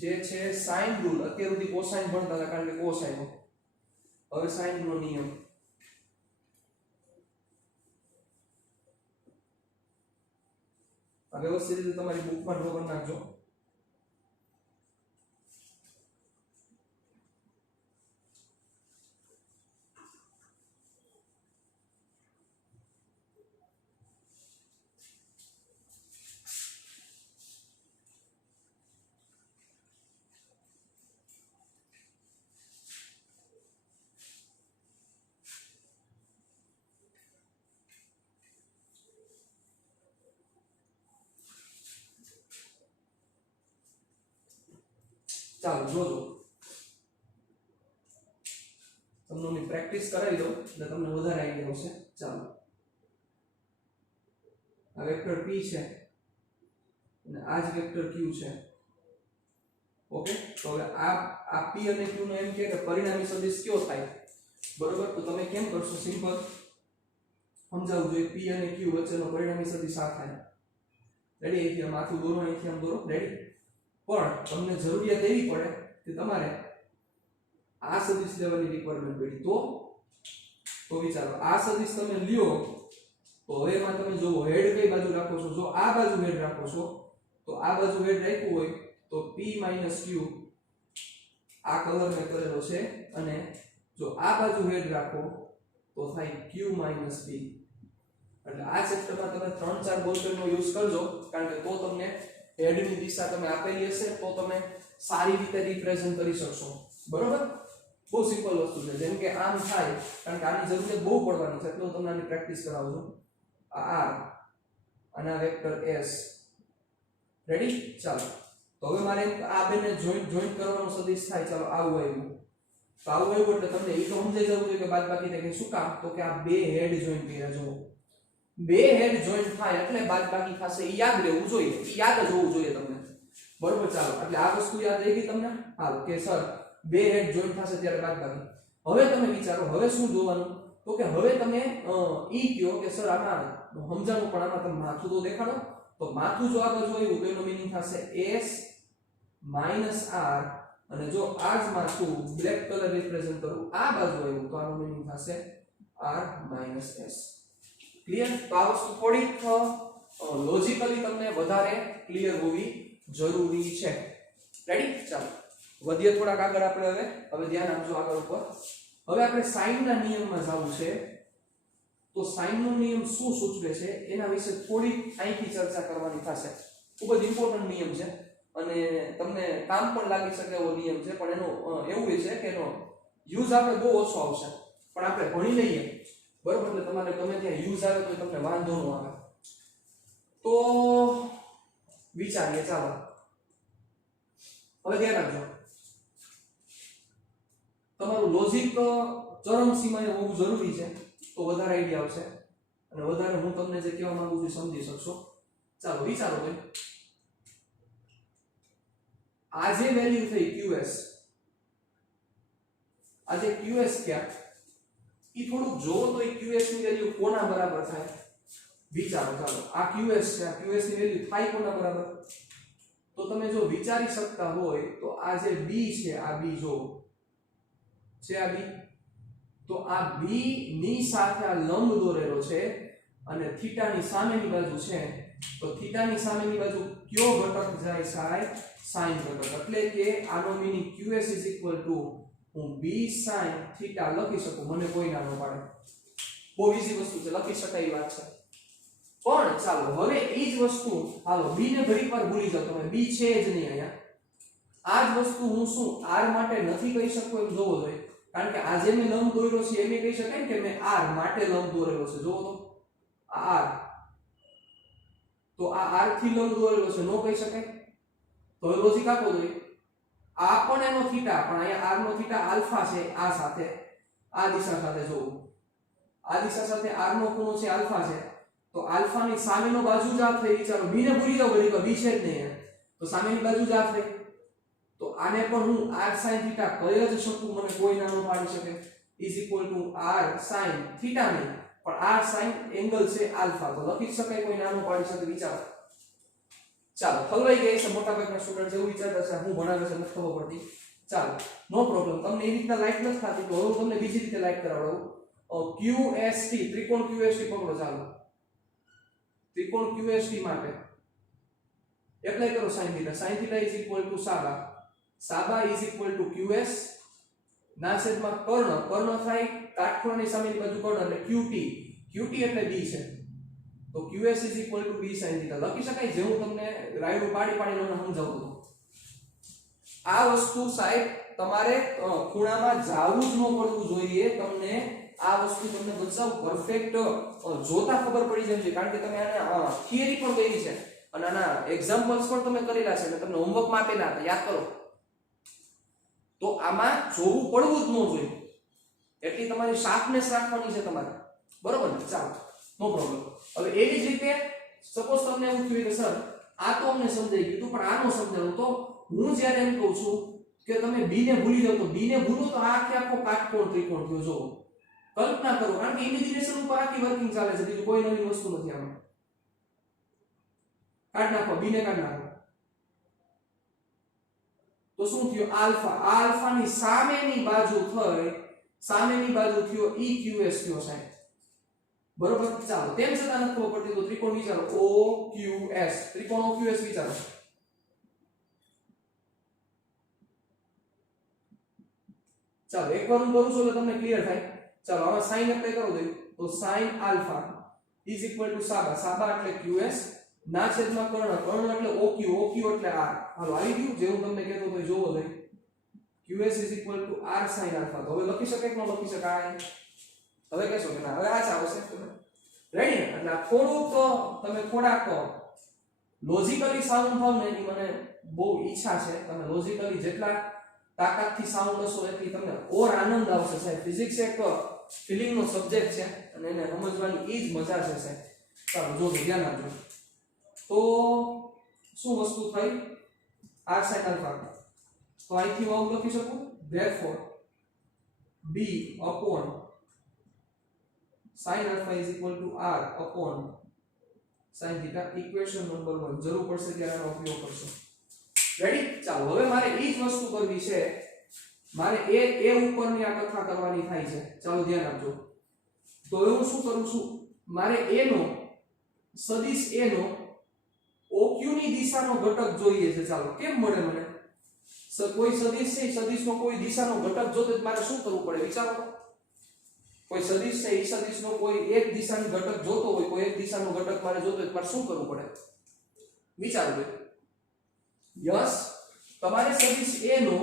જે છે સાઇન રૂલ. અત્યાર સુધી કોસાઇન ભણતા હતા કારણ કે કોસાઇન. હવે સાઇન નો નિયમ. આ વ્યવસ્થિત રીતે તમારી બુકમાં ડ્રો કરી નાખજો. ચાલો જોજો, તમને પ્રેક્ટિસ કરાવી દો એટલે તમને વધારે આઈડિયા આવશે. ચાલો, આ વેક્ટર p છે અને આ જ વેક્ટર q છે. ઓકે, તો હવે આ p અને q નો એમ કે પરિણામી સદિશ કયો થાય? બરોબર, તો તમે કેમ કરશો? સિમ્પલ સમજાવવું જોઈએ. p અને q વચ્ચેનો પરિણામી સદિશ આ થાય. રેડી? અહીંથી આમ આખું દોરો, અહીંથી આમ દોરો. રેડી? પણ તમને જરૂરિયાત એવી પડે કે તમારે આ સદિશ લેવાની રિક્વાયરમેન્ટ પડી તો વિચારો, આ સદિશ તમે લ્યો તો હવે એમાં તમે જોવો હેડ કઈ બાજુ રાખો છો. જો આ બાજુ હેડ રાખો છો તો આ બાજુ હેડ રાખ્યું હોય તો p q આ કલર મે કરેલો છે, અને જો આ બાજુ હેડ રાખો તો થાય q b. એટલે આ ચેપ્ટરમાં તમે 3-4 બોલપેનનો યુઝ કરજો, કારણ કે તો તમને હેડની દિશા તમે આપેલી હશે તો તમે સારી રીતે રિપ્રેઝન્ટ કરી શકશો. બરોબર? બહુ સિમ્પલ વસ્તુ છે. જેમ કે આમ થાય, કારણ કે આની જરૂરિયાત બહુ પડવાની છે એટલે હું તમને આની પ્રેક્ટિસ કરાવું છું. આ r અને આ વેક્ટર s. રેડી? ચાલો, તો હવે મારે આ બેને જોઈન્ટ કરવાનો સદિશ થાય. ચાલો, આવું આવ્યું. તો આવું આવ્યું એટલે તમને એ તો સમજાઈ જવું જોઈએ કે બાદબાકી થાય કે શું કામ? તો કે આ બે હેડ જોઈન્ટ કર્યા. જો બે હેડ જોઈન્ટ થાય એટલે બાદબાકી થશે. એ યાદ રહેવું જોઈએ, એ યાદ જ હોવું જોઈએ તમને. બરોબર? ચાલો, એટલે આ વસ્તુ યાદ રહી ગઈ તમને? હાલ કે સર બે હેડ જોઈન્ટ થશે ત્યારે બાદબાકી. હવે તમે વિચારો, હવે શું જોવાનું? તો કે હવે તમે ઈ કયો કે સર આમાં સમજાણું, પણ આમાં તમે માથું તો દેખાડો. તો માથું જો આ બાજુ આવ્યું તો એનો મીનિંગ થશે s r, અને જો આ જ માથું બ્લેક કલર રિપ્રેઝન્ટ કરું આ બાજુ આવ્યું તો આનો મીનિંગ થશે r s. ક્લિયર? તો આ વસ્તુ થોડીક લોજિકલી તમને વધારે ક્લિયર હોવી જરૂરી છે. રેડી? ચાલો, વધીએ થોડાક આગળ આપણે. હવે ધ્યાન આપજો આગળ ઉપર. હવે આપણે સાઇનના નિયમમાં જવું છે. તો સાઇનનો નિયમ શું સૂચવે છે એના વિશે થોડી અહીંથી ચર્ચા કરવાની થશે. ખૂબ જ ઇમ્પોર્ટન્ટ નિયમ છે અને તમને કામ પણ લાગી શકે એવો નિયમ છે, પણ એનો એવું છે કે એનો યુઝ આપણે બહુ ઓછો આવશે, પણ આપણે ભણી લઈએ. બરોબર? એટલે તમારે ગમે ત્યાં યુઝ આવે તો તમને વાંધો ન આવે. તો વિચારીએ. ચાલો, હવે ધ્યાન રાખજો, તમારું લોજિક ચરમસીમાએ હોવું જરૂરી છે તો વધારે આઈડિયા આવશે અને વધારે હું તમને જે કહેવા માંગુ છું સમજી શકશો. ચાલો વિચારો ભાઈ, આ જે વેલ્યુ થઈ qs, આ જે qs ક્યાં ઈ થોડુંક જોવો તો એ qs ની વેલ્યુ કોના બરાબર થાય? વિચારો. ચાલો, આ qs છે, આ qs ની વેલ્યુ થાય કોના બરાબર? તો તમે જો વિચારી શકતા હોય તો આ જે b છે, આ b જો છે, આ b, તો આ b ની સાથે આ લંબ દોરેલો છે અને થીટા ની સામેની બાજુ છે. તો થીટા ની સામેની બાજુ કયો ઘટક જાય? સાહેબ sin ઘટક. એટલે કે આનો મીનિંગ qs હું b sin થીટા લખી શકું. મને કોઈ ના પાડે. બહુ ઈઝી વસ્તુ છે, લખી શકાય વાત છે. પણ ચાલો હવે એ જ વસ્તુ, હાલો b ને ઘડીક વાર ભૂલી જાઓ તમે, b છે જ નહીં અહીંયા. આ જ વસ્તુ હું શું r માટે નથી કહી શકું એમ જોવો જોઈએ. કારણ કે આજે મેં લંબ દોર્યો છે એમ કહી શકાય કે મેં r માટે લંબ દોરેલો છે. જો તો આ r, તો આ r થી લંબ દોરેલો છે, નો કહી શકાય. તો એ લોજિક આપો જોઈએ. આ પણ એનો થીટા, પણ અહીંયા r નો થીટા આલ્ફા છે, આ સાથે આ દિશા સાથે જોવું, આ દિશા સાથે r નો ખૂણો છે આલ્ફા છે, તો આલ્ફા ની સામેનો બાજુ જ આ થઈ. વિચારો, b ને ભૂલી જાવ, ઘડી બી છે જ નહીં, તો સામેની બાજુ જ આ થઈ. તો આને પણ હું r sin થીટા કહી જ શકું, મને કોઈ ના પાડી શકે, is equal two r sin theta નહીં પણ r sin એંગલ છે આલ્ફા, તો લખી શકાય, કોઈ નાનો પાડી શકે. વિચારો, ચાલો હલવાઈ ગઈ છે. મોટા ભાગના સ્ટુડન્ટ જેવું વિચારતા છે હું ભણાવે છે નથી ખબર પડતી. ચાલો નો પ્રોબ્લેમ, તમને એ રીતના લાઈટ નથી થતી તો હું તમને બીજી રીતે લાઈટ કરાવડાવું. QST, ત્રિકોણ QST પકડો. ચાલો ત્રિકોણ QST માટે એપ્લાય કરો sin θ. sin θ is equal to સાબા, સાબા ઇઝ ઇક્વલ ટુ QS ના છેદમાં કર્ણ, કર્ણ થાય કાટખૂણાની સામેની બાજુ કર્ણ એટલે QT, QT એટલે b છે, તો QS is equal two b sin θ લખી શકાય. જે હું તમને રાયડું પાડીને સમજાવું છું. આ વસ્તુ સાહેબ તમારે ખૂણામાં જાવું જ ન પડવું જોઈએ. તમને આ વસ્તુ તમને બચાવ પરફેક્ટ જોતા ખબર પડી જાય છે, કારણ કે તમે આને થિયરી પણ કરી છે અને આના એક્ઝામ્પલ્સ પણ તમે કરેલા છે અને તમને હોમવર્કમાં આપેલા હતા, યાદ કરો. તો આમાં જોવું પડવું જ ન જોઈએ, એટલી તમારી શાર્પનેસ રાખવાની છે તમારે, બરોબર ને? ચાલો નો પ્રોબ્લેમ. હવે એવી જ રીતે સપોઝ તમને એવું થયું કે સર આ તો અમને સમજાઈ ગયું પણ આનો સમજાવું, તો હું જ્યારે એમ કહું છું કે તમે b ને ભૂલી જાવ, તો b ને ભૂલો તો આખો કાટકોણ ત્રિકોણ થયો. જો કલ્પના કરો, કારણ કે ઇમેજિનેશન ઉપર આખી વર્કિંગ ચાલે છે, બીજું કોઈ નવી વસ્તુ નથી આમાં. કાઢ નાખો, b ને કાઢ નાખો, તો શું થયું? આલ્ફા, આલ્ફાની સામેની બાજુ થઈ, સામેની બાજુ થયો EQS થયો સાહેબ, બરોબર? ચાલો તેમ છતાં નથી ખબર પડતી તો ત્રિકોણ વિચારો, OQS, ત્રિકોણ OQS વિચારો. ચાલો એકવાર હું કરું છું એટલે તમને ક્લિયર થાય. ચાલો આમાં sin એપ્લાય કરો દે, તો sin alpha is equal to સાબા, સાબા એટલે QS ના છેદમાં કર્ણ, કર્ણ એટલે OQ, OQ એટલે R. હાલો આવી ગયું જે હું તમને કહેતો તો જોવો જોઈએ. QS is equal two R sin alpha. તો હવે લખી શકાય કે ન લખી શકાય? હવે કહેશો કે ના, હવે આ જ આવશે. રેડી ને? એટલે થોડાક લોજિકલી સાઉન્ડ થાવ ને એની મને બહુ ઈચ્છા છે. તમે લોજિકલી જેટલા તાકાતથી સાઉન્ડ હશો એટલી તમને ઓર આનંદ આવશે સાહેબ. ફિઝિક્સ એક ફિલિંગ નો સબ્જેક્ટ છે અને એને સમજવાની એ જ મજા છે સાહેબ. ચાલો જોજો, ધ્યાન આપજો. તો શું વસ્તુ થઈ? r sin alpha. તો અહીંથી હું આવું લખી શકું, therefore b upon sin alpha is equal to r upon sin theta. Equation number 1 જરૂર પડશે ત્યારે આનો ઉપયોગ કરશો. રેડી? ચાલો હવે મારે એ જ વસ્તુ કરવી છે, મારે એ ઉપરની આ કથા કરવાની થાય છે. ચાલો ધ્યાન આપજો. તો હવે હું શું કરું છું, મારે a નો સદિશ a નો OQ ની દિશાનો ઘટક જોઈએ છે. ચાલો કેમ મળે મને? કોઈ સદિશ છે, સદિશનો કોઈ દિશાનો ઘટક જોતો મારે શું કરવું પડે? વિચારો. કોઈ સદિશ છે, એ સદિશનો કોઈ એક દિશાનો ઘટક જોતો હોય, કોઈ એક દિશાનો ઘટક મારે જોતો હોય, મારે શું કરવું પડે? વિચારો. યસ, તમારે સદિશ a નો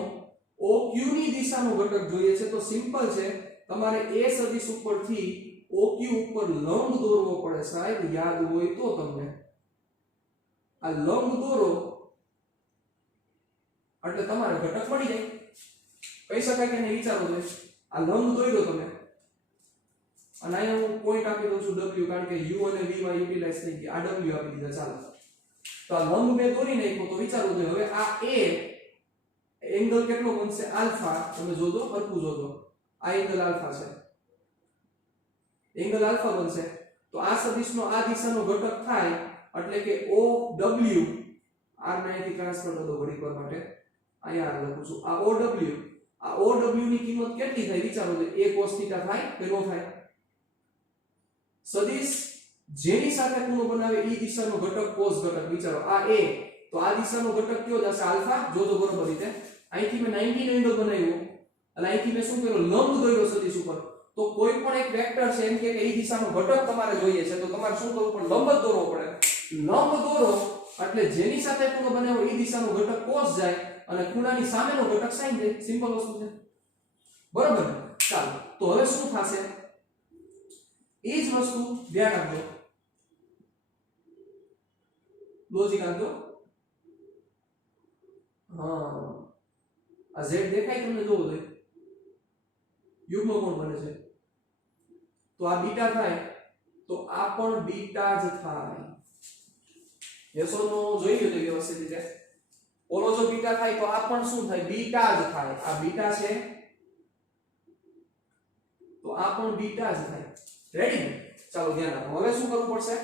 OQ ની દિશાનો ઘટક જોઈએ છે, તો સિમ્પલ છે, તમારે a સદિશ ઉપરથી OQ ઉપર લંબ દોરવો પડે સાહેબ. યાદ હોય તો તમને આ લંબ દોરો એટલે તમારે ઘટક મળી જાય. કહી શકાય કે નહીં? વિચારો તો આ લંબ દોર્યો તમે અને અહીંયા હું પોઈન્ટ આપી દઉં છું w, કારણ કે u અને v માં યુટિલાઇઝ થઈ ગયા. આ w આપી દીધા. ચાલો તો આ લંબ મેં દોરી નાખ્યો, તો વિચારો તો હવે આ a એંગલ કેટલો બનશે? આલ્ફા. તમે જોજો, હરખું જોજો, આ એંગલ આલ્ફા છે, એંગલ આલ્ફા બનશે. તો આ સદિશનો આ દિશાનો ઘટક થાય એટલે કે OW, r ને અહીંથી ટ્રાન્સફર કરી દો ઘડીક વાર માટે, અહીંયા લખું છું આ OW ની કિંમત કેટલી થાય? વિચારો તો a cos θ થાય કે ન થાય? સદિશ જેની સાથે ખૂણો બનાવે એ દિશાનો ઘટક cos ઘટક. વિચારો આ a, તો આ દિશાનો ઘટક કયો થશે? આલ્ફા. જોજો બરોબર રીતે. અહીંથી મેં 90 નો એંગલ બનાવ્યો અને અહીંથી મેં શું કર્યું? લંબ દોર્યો સદિશ ઉપર. તો કોઈ પણ એક વેક્ટર છે એમ કે એ દિશાનો ઘટક તમારે જોઈએ છે, તો તમારે શું કરવું પડે? લંબ જ દોરવો પડે. લંબ દોરો એટલે જેની સાથે ખૂણો બનાવ્યો એ દિશાનો ઘટક cos જાય અને ખૂણાની સામેનો ઘટક sin જાય. સિમ્પલ વસ્તુ છે. બરોબર ને? ચાલો તો હવે શું થશે એ જ વસ્તુ ધ્યાન આપજો લોજિક આપજો હા આ z દેખાય તમને જોવો જોઈએ યુગ્મ કોણ બને છે તો આ બીટા થાય તો આ પણ બીટા જ થાય યસ ઓર નો જોઈ લો તો વ્યવસ્થિત રીતે ઓલો જો બીટા થાય તો આ પણ શું થાય બીટા જ થાય આ બીટા છે તો આ પણ બીટા જ થાય રેડી ચાલો ધ્યાન રાખો હવે શું કરવું પડશે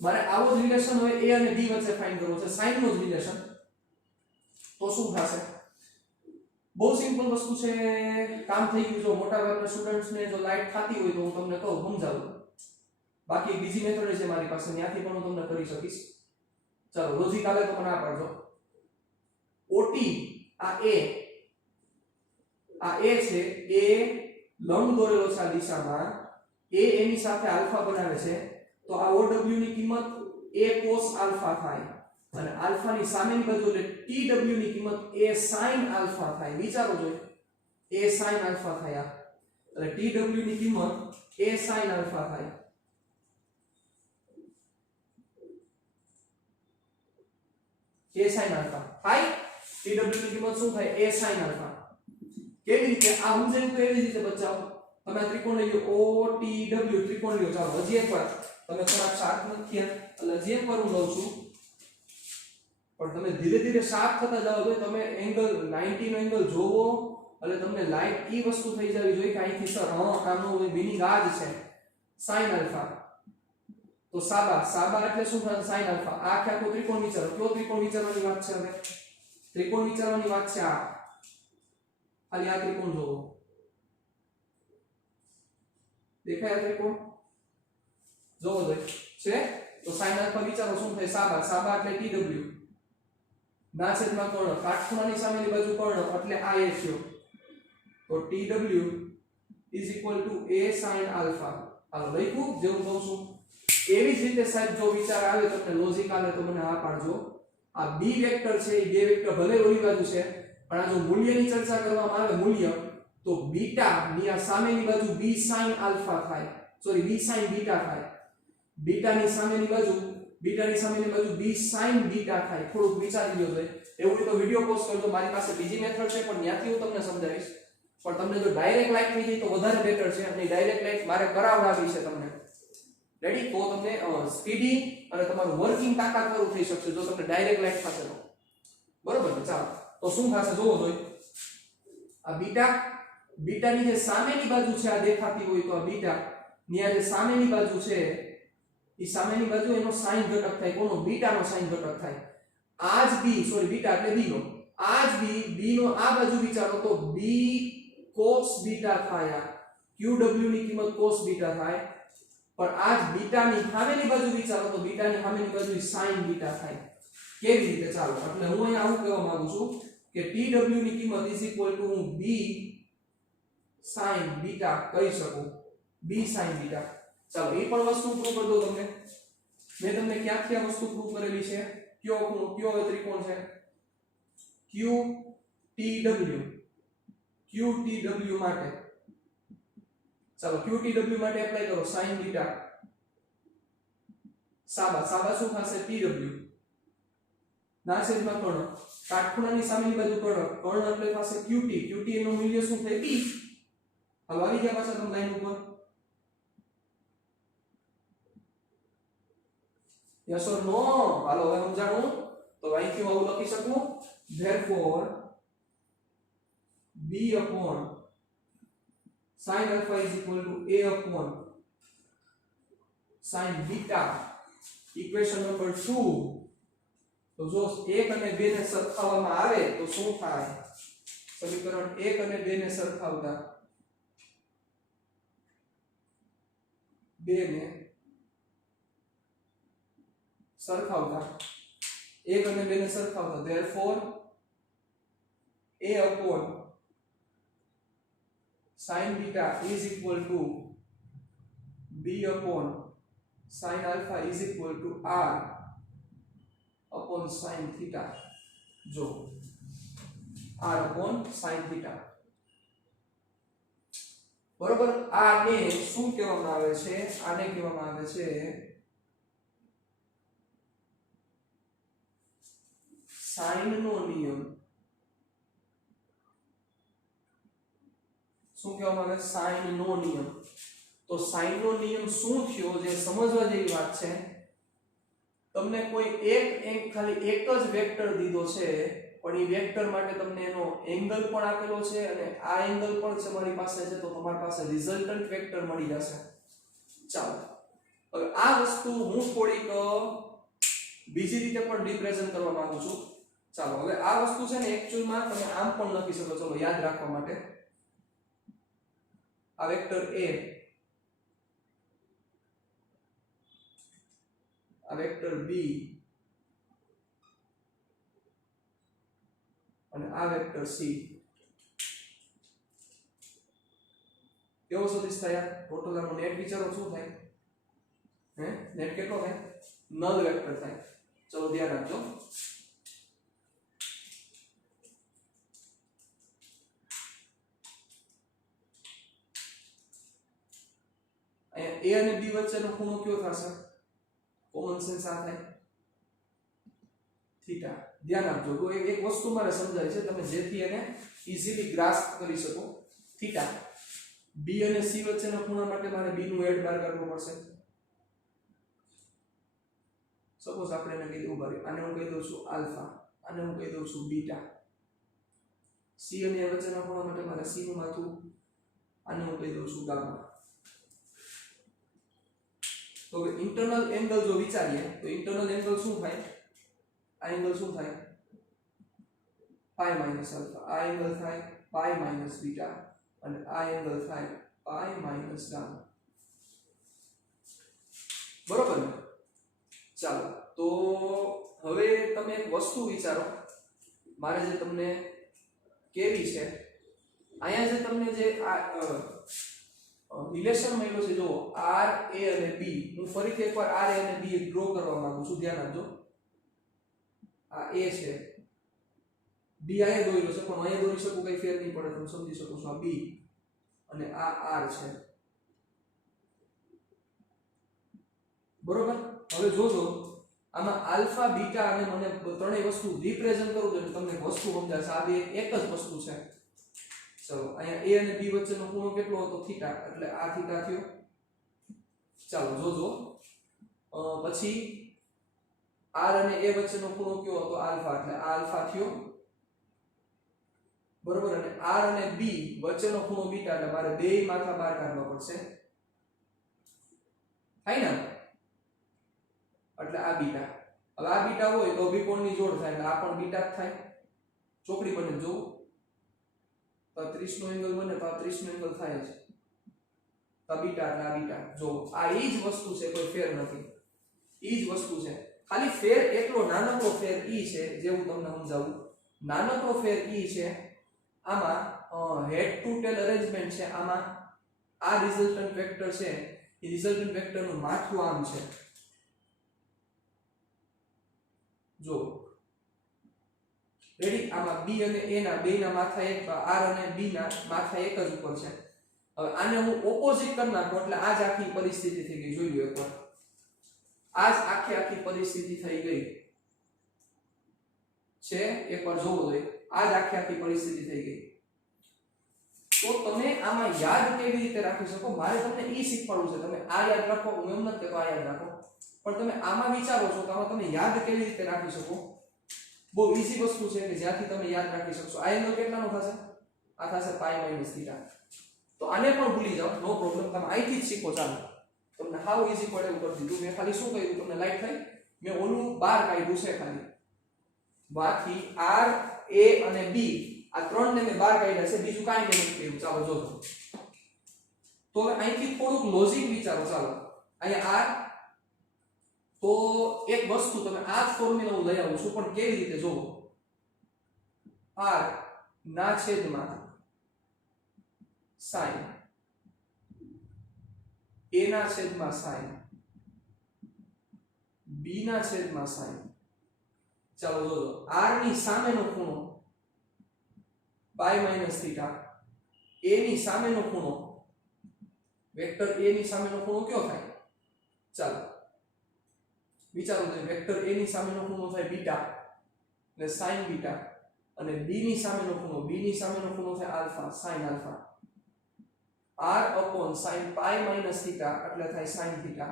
મારે આવો જ રિલેશન હોય a અને b વચ્ચે ફાઇન્ડ કરવો છે સાઇન નો જ રિલેશન તો શું થશે બહુ સિમ્પલ વસ્તુ છે કામ થઈ ગયું જો મોટા ભાગના સ્ટુડન્ટ્સ ને જો લાઈટ થાતી હોય તો હું તમને કહું સમજાવું બાકી બીજી મેથડ છે મારી પાસે ત્યાંથી પણ હું તમને કરી શકીશ ચાલો લોજિક આલે તો મને આ પાડજો OT આ a છે a લંબ દોરેલો છે આ દિશામાં a એની સાથે આલ્ફા બનાવે છે તો આ OW ની કિંમત a cos આલ્ફા થાય અને આલ્ફા ની સામેની બાજુ એટલે TW ની કિંમત a sin આલ્ફા થાય વિચારો જોઈએ a sin આલ્ફા થાય એટલે TW ની કિંમત a sin આલ્ફા થાય a sin આલ્ફા થાય TW ની કિંમત શું થાય a sin આલ્ફા કેવી રીતે આ સમજાયું તો એવી રીતે બચાવો તમે આ ત્રિકોણ લઈ લો OTW ત્રિકોણ લ્યો ચાલો હજી એકવાર તમે થોડાક શાર્પ નથી એટલે હજી એકવાર હું લઉં છું પણ તમે ધીરે ધીરે શાર્પ થતા જાઓ તો તમે એંગલ 90 નો એંગલ જોવો એટલે તમને લાઈટ ઈ વસ્તુ થઈ જવી જોઈએ કે અહીંથી સર કામનો મીનિંગ આ જ છે sin આલ્ફા તો સાબા એટલે શું થાય sin આલ્ફા આ આખો ત્રિકોણ વિચારો કયો ત્રિકોણ વિચારવાની વાત છે હવે ત્રિકોણ વિચારવાની વાત છે આ ખાલી આ ત્રિકોણ જોવો દેખાય ત્રિકોણ જોવો છે તો sin આલ્ફા વિચારો શું થાય સાબા એટલે TW ના છેદમાં કર્ણ કાટખૂણાની સામેની બાજુ કર્ણ એટલે આ એ થયો તો TW a sin આલ્ફા હાલો લખ્યું જેવું કહું છું એવી જ રીતે સાહેબ જો વિચાર આવે તમને લોજિક આવે તો મને આ પાડજો આ b વેક્ટર છે એ બે વેક્ટર ભલે ઓલી બાજુ છે પણ આ જો મૂલ્યની ચર્ચા કરવામાં આવે મૂલ્ય તો બીટા ની આ સામેની બાજુ b sin આલ્ફા થાય સોરી b sin બીટા થાય બીટાની સામેની બાજુ b sin બીટા થાય થોડુંક વિચારી લ્યો જોઈએ એવું તો વિડિયો પોસ્ટ કરજો મારી પાસે બીજી મેથડ છે પણ ત્યાંથી હું તમને સમજાવીશ પણ તમને જો ડાયરેક્ટ લાઈટ થઈ જાય તો વધારે બેટર છે અને ડાયરેક્ટ લાઈટ મારે કરાવડાવી છે તમને રેડી તો તમને સ્પીડી અને તમારું વર્કિંગ તાકાતવાળું થઈ શકશે જો તમને ડાયરેક્ટ લાઈટ થશે તો બરોબર ને ચાલો તો શું થશે જોવો જોઈએ આ બીટાની જે સામેની બાજુ છે આ દેખાતી હોય તો આ બીટા ની આ જે સામેની બાજુ છે ઈ સામેની બાજુ એનો sin ઘટક થાય કોનો બીટાનો sin ઘટક થાય આ જ b સોરી બીટા એટલે b નો આ જ b નો આ બાજુ વિચારો તો b cos બીટા થાય QW ની કિંમત cos બીટા થાય પણ આ જ બીટાની સામેની બાજુ વિચારો તો બીટાની સામેની બાજુ sin બીટા થાય કેવી રીતે ચાલો એટલે હું અહીં આવું કહેવા માંગુ છું કે TW ની કિંમત હું b sin બીટા કહી શકું b sin બીટા ચાલો એ પણ વસ્તુ પ્રૂવ કરી દો તમને મેં તમને ક્યાંથી આ વસ્તુ પ્રૂવ કરેલી છે કયો ત્રિકોણ છે QTW માટે ચાલો QTW માટે એપ્લાય કરો sin બીટા સાબા શું થશે TW ના છેદમાં કર્ણ કાટખૂણાની સામેની બાજુ કર્ણ એટલે થશે QT એનું મૂલ્ય શું થાય b હવે આવી ગયા પાછા તમે લાઈન ઉપર યસ ઓર નો હાલો હવે સમજાણું તો અહીંથી હું આવું લખી શકું therefore b upon sin alpha is equal to a upon sin beta equation number 2 તો જો 1 અને 2 ને સરખાવવામાં આવે તો શું થાય સમીકરણ 1 અને 2 ને સરખાવતા 2 ને સરખાવતા 1 અને 2 ને સરખાવતા therefore a upon sin beta is equal to b upon sin alpha is equal to r upon sin theta જો r upon sin theta બરોબર. આને શું કહેવામાં આવે છે? આને કહેવામાં આવે છે સાઇનનો નિયમ. શું કહેવામાં આવે? સાઇનનો નિયમ. તો સાઇનનો નિયમ શું થયો જે સમજવા જેવી વાત છે. તમને કોઈ એક ખાલી એક જ વેક્ટર દીધો છે, પણ એ વેક્ટર માટે તમને એનો એંગલ પણ આપેલો છે અને આ એંગલ પણ તમારી પાસે છે, તો તમારી પાસે રિઝલ્ટન્ટ વેક્ટર મળી જશે. ચાલો હવે આ વસ્તુ હું થોડીક બીજી રીતે પણ રિપ્રેઝન્ટ કરવા માંગુ છું. ચાલો હવે આ વસ્તુ છે ને એક્ચ્યુઅલમાં તમે આમ પણ લખી શકો. ચલો યાદ રાખવા માટે આ વેક્ટર a, આ વેક્ટર b અને આ વેક્ટર c. કેવો સદિશ થાય? ટોટલ આનો નેટ વિચારો શું થાય? નેટ કેટલો થાય? નલ વેક્ટર થાય. ચલો ધ્યાન રાખજો. અહીંયા a અને b વચ્ચેનો ખૂણો કયો થશે? કોમન સેન્સ આ થાય થીટા. ધ્યાન રાખજો. તો એક વસ્તુ મારે સમજાય છે, તમે જેથી એને ઈઝીલી ગ્રાસ્પ કરી શકો. થીટા b અને c વચ્ચેના ખૂણા માટે મારે b નું એડ બાર કરવું પડશે. સપોઝ આપણે એને કહી દઉં બારી, આને હું કહી દઉં છું આલ્ફા, આને હું કહી દઉં છું બીટા. c અને a વચ્ચેના ખૂણા માટે મારે c નું માથું, આને હું કહી દઉં છું ગામા. તો ઇન્ટરનલ એંગલ જો વિચારીએ તો ઇન્ટરનલ એંગલ શું થાય? આ એંગલ શું થાય? પાઈ માઈનસ આલ્ફા. આ એંગલ થાય પાઈ માઈનસ બીટા અને આ એંગલ થાય પાઈ માઈનસ ગામા. બરોબર ને? ચાલો તો હવે તમે એક વસ્તુ વિચારો, મારે જે તમને કેવી છે, અહીંયા જે તમને જે આ રિલેશન મળ્યો છે, જો r a અને b, હું ફરીથી એકવાર r a અને b ડ્રો કરવા માંગુ છું. ધ્યાન આપજો. આ a છે, b અહીંયા દોરેલો છે, પણ અહીંયા દોરી શકું કઈ ફેર નહીં પડે, તમે સમજી શકો છો. આ b અને આ r છે. બરોબર. હવે જોજો આમાં આલ્ફા બીટા અને મને ત્રણેય વસ્તુ રિપ્રેઝન્ટ કરું તો તમને વસ્તુ સમજાશે. આ બે એક જ વસ્તુ છે. ચલો અહીંયા a અને b વચ્ચેનો ખૂણો કેટલો હતો? થીટા. એટલે આ થીટા થયો. ચાલો જોજો પછી r અને a વચ્ચેનો ખૂણો કયો હતો? આલ્ફા. એટલે આ આલ્ફા થયો. બરોબર. અને r અને b વચ્ચેનો ખૂણો બીટા, એટલે મારે બેય માથા બહાર કાઢવા પડશે. થાય ને? એટલે આ બીટા. હવે આ બીટા હોય તો અભિકોણની જોડ થાય, એટલે આ પણ બીટા જ થાય. ચોકડી બને જો તો 30 નો એંગલ બને તો 30 નો એંગલ થાય છે. તો બીટા એટલે આ બીટા. જો આ ઈ જ વસ્તુ છે, કોઈ ફેર નથી. ઈ જ વસ્તુ છે, ખાલી ફેર એટલો નાનકડો ફેર ઈ છે, જે હું તમને સમજાવું. નાનકડો ફેર ઈ છે, આમાં હેડ ટુ ટેલ અરેન્જમેન્ટ છે. આમાં આ રિઝલ્ટન્ટ વેક્ટર છે, એ રિઝલ્ટન્ટ વેક્ટરનું માથું આમ છે. જો રેડી? આમાં b અને a ના બેયના માથા એક, r અને b ના માથા એક જ ઉપર છે. હવે આને હું ઓપોઝિટ કરી નાખું એટલે આ જ આખી પરિસ્થિતિ થઈ ગઈ. જોઈ લો એકવાર. આ જ આખી પરિસ્થિતિ થઈ ગઈ છે. એકવાર જોવો જોઈએ. આ જ આખી પરિસ્થિતિ થઈ ગઈ. તો તમે આમાં યાદ કેવી રીતે રાખી શકો? મારે તમને ઈ શીખવાડવું છે. તમે આ યાદ રાખો, હું એમ નથી કહેતો આ યાદ રાખો, પણ તમે આમાં વિચારો છો તો આમાં તમે યાદ કેવી રીતે રાખી શકો? બહુ ઈઝી વસ્તુ છે કે જ્યાંથી તમે યાદ રાખી શકશો. આ એંગલ કેટલાનો થશે? આ થશે પાઈ માઈનસ થીટા. તો આને પણ ભૂલી જાઓ, નો પ્રોબ્લેમ. તમે અહીંથી જ શીખો. ચાલો તમને હાવ ઈઝી પડે એવું કરી દીધું. મેં ખાલી શું કર્યું? તમને લાઈટ થઈ? મેં ઓલું બાર કાઢ્યું છે ખાલી. બાકી r a અને b આ ત્રણને મેં બાર કાઢ્યા છે, બીજું કાંઈ નથી કર્યું. ચાલો જોજો. તો હવે અહીંથી થોડુંક લોજિક વિચારો. ચાલો અહીંયા r, તો એક વસ્તુ તમે આ જ ફોર્મ્યુલા હું લઈ આવું છું, પણ કેવી રીતે જોવો? r ના છેદમાં sin, a ના છેદમાં sin, b ના છેદમાં sin. ચાલો જોજો. r ની સામેનો ખૂણો પાઈ માઈનસ થીટા, a ની સામેનો ખૂણો વેક્ટર a ની સામેનો ખૂણો કયો થાય? ચાલો વિચારો તો વેક્ટર a ની સામેનો ખૂણો થાય બીટા એટલે sin બીટા અને b ની સામેનો ખૂણો થાય alpha sin alpha r sin pi minus theta એટલે થાય sin theta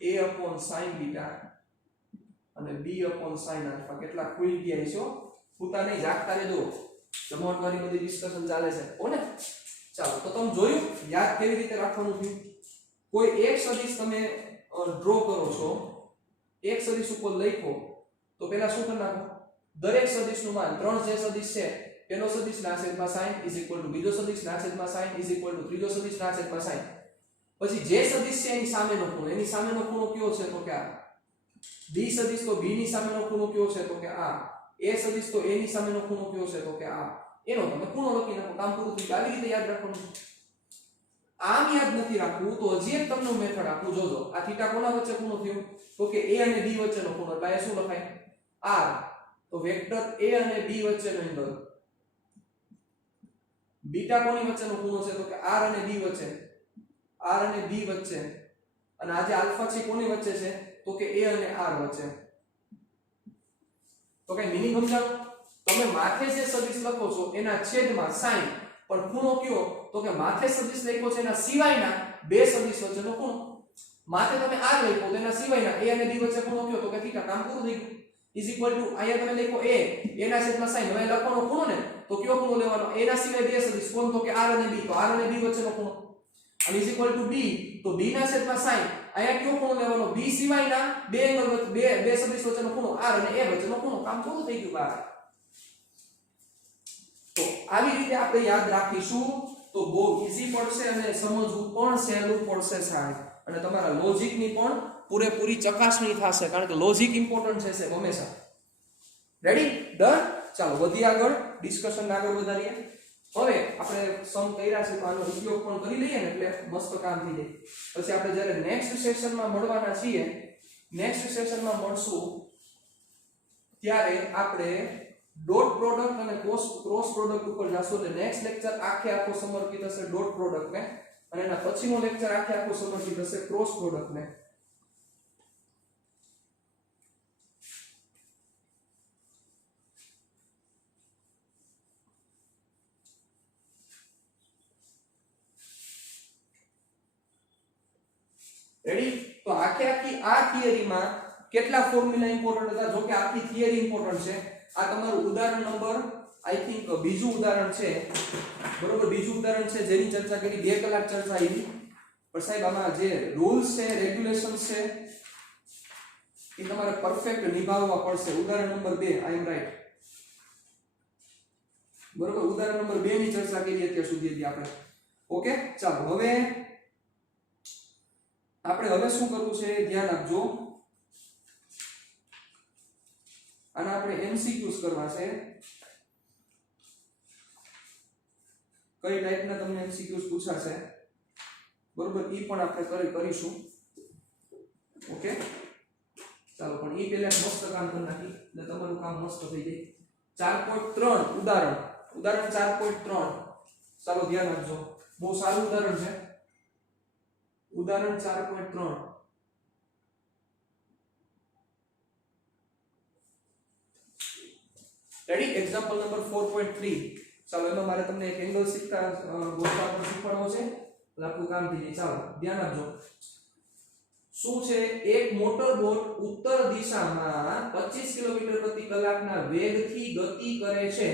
a sin beta અને b sin આલ્ફા કેટલા ખુલી ગયા છો ફૂટા નહીં જાગતા રહેજો જમણવારી બધી ડિસ્કશન ચાલે છે કોને ચાલો તો તમે જોયું યાદ કેવી રીતે રાખવાનું છે કોઈ એક સદિશ તમે ડ્રો કરો છો એક સદિશ ઉપર લખો તો પહેલા શું કરી નાખો દરેક સદિશનું માન ત્રણ જે સદિશ છે પેલો સદિશ ના છેદમાં sin બીજો સદિશ ના છેદમાં sin ત્રીજો સદિશ ના છેદમાં sin પછી જે સદિશ છે એની સામેનો ખૂણો કયો છે તો કે આ b સદિશ તો b ની સામેનો ખૂણો કયો છે તો કે આ a સદિશ તો a ની સામેનો ખૂણો કયો છે તો કે આ એનો તમે ખૂણો લખી નાખો કામ પૂરું થઈ ગયું આવી રીતે યાદ રાખવાનું આમ યાદ નથી રાખવું તો હજી એક તમને મેથડ આપું જોજો આ થીટા કોના વચ્ચે ખૂણો થયો તો કે a અને b વચ્ચેનો ખૂણો એટલે આ શું લખાય r તો વેક્ટર a અને b વચ્ચેનો એંગલ બીટા કોની વચ્ચેનો ખૂણો છે તો કે r અને b વચ્ચે અને આ જે આલ્ફા છે કોની વચ્ચે છે તો કે a અને r વચ્ચે તો કઈ મીનિંગ સમજાવો તમે માથે જે સદિશ લખો છો એના છેદમાં sin પણ ખૂણો કયો તો કે માથે સદિશ લખ્યો છે એના સિવાયના બે સદિશ વચ્ચેનો ખૂણો માથે તમે r લખ્યો તો એના સિવાયના a અને b વચ્ચે ખૂણો કયો તો કે θ કામ પૂરું થઈ ગયું ઇઝ ઇક્વલ ટુ અહીંયા તમે લખો a ના છેદમાં sin હવે લખવાનો ખૂણો ને તો કયો ખૂણો લેવાનો a ના સિવાય બે સદિશ કોણ તો કે r અને b તો r અને b વચ્ચેનો ખૂણો અને ઇઝ ઇક્વલ ટુ b તો b ના છેદમાં sin અહીંયા કયો ખૂણો લેવાનો b સિવાયના બે એંગલ બે સદિશ વચ્ચેનો ખૂણો r અને a વચ્ચેનો ખૂણો કામ પૂરું થઈ ગયું બહાર તો આવી રીતે આપણે યાદ રાખીશું તો બહુ ઈઝી પડશે અને સમજવું પણ સહેલું પડશે સાહેબ અને તમારા લોજિક ની પણ પૂરેપૂરી ચકાસણી થશે કારણ કે લોજિક ઇમ્પોર્ટન્ટ છે સાહેબ હંમેશા રેડી ડન ચાલો વધી આગળ ડિસ્કશન આગળ વધારીએ હવે આપણે સમ કર્યા છે તો આનો ઉપયોગ પણ કરી લઈએ ને એટલે મસ્ત કામ થઈ જાય પછી આપણે જ્યારે નેક્સ્ટ સેશનમાં મળવાના છીએ નેક્સ્ટ સેશનમાં મળશું ત્યારે આપણે ડોટ પ્રોડક્ટ અને ક્રોસ પ્રોડક્ટ ઉપર જાશું એટલે નેક્સ્ટ લેક્ચર આખો સમર્પિત હશે ડોટ પ્રોડક્ટ ને અને એના પછીનો લેક્ચર આખો સમર્પિત હશે ક્રોસ પ્રોડક્ટ ને રેડી તો આખી આ થિયરીમાં કેટલા ફોર્મ્યુલા ઇમ્પોર્ટન્ટ હતા જો કે આખી થિયરી ઇમ્પોર્ટન્ટ છે આ તમારું ઉદાહરણ નંબર આઈ થિંક બીજું ઉદાહરણ છે બરોબર બીજું ઉદાહરણ છે જેની ચર્ચા કરી 2 કલાક ચર્ચા આવી પણ સાહેબ આમાં જે રૂલ્સ છે રેગ્યુલેશન્સ છે એ તમારે પરફેક્ટ નિભાવવા પડશે ઉદાહરણ નંબર 2 આઈ એમ રાઈટ બરોબર ઉદાહરણ નંબર 2 ની ચર્ચા કરી અત્યાર સુધી આપણે ઓકે ચાલો હવે શું કરવું છે ધ્યાન આપજો આના આપણે એમસીક્યુઝ કરવા છે કઈ ટાઈપના તમને એમસીક્યુઝ પૂછાશે બરોબર ઈ પણ આપણે કરીશું ઓકે ચાલો પણ ઈ પહેલા મસ્ત કામ કરી નાખી એટલે તમારું કામ મસ્ત થઈ જાય 4.3 ઉદાહરણ 4.3 ચાલો ધ્યાન આપજો બહુ સારું ઉદાહરણ છે ઉદાહરણ 4.3 રેડી એક્ઝામ્પલ નંબર 4.3 ચાલો એમાં મારે તમને એક એંગલ શીખવાડવો છે એટલે આપણું કામ થઈ જાય ચાલો ધ્યાન આપજો શું છે એક મોટર બોટ ઉત્તર દિશામાં 25 કિલોમીટર પ્રતિ કલાકના વેગથી ગતિ કરે છે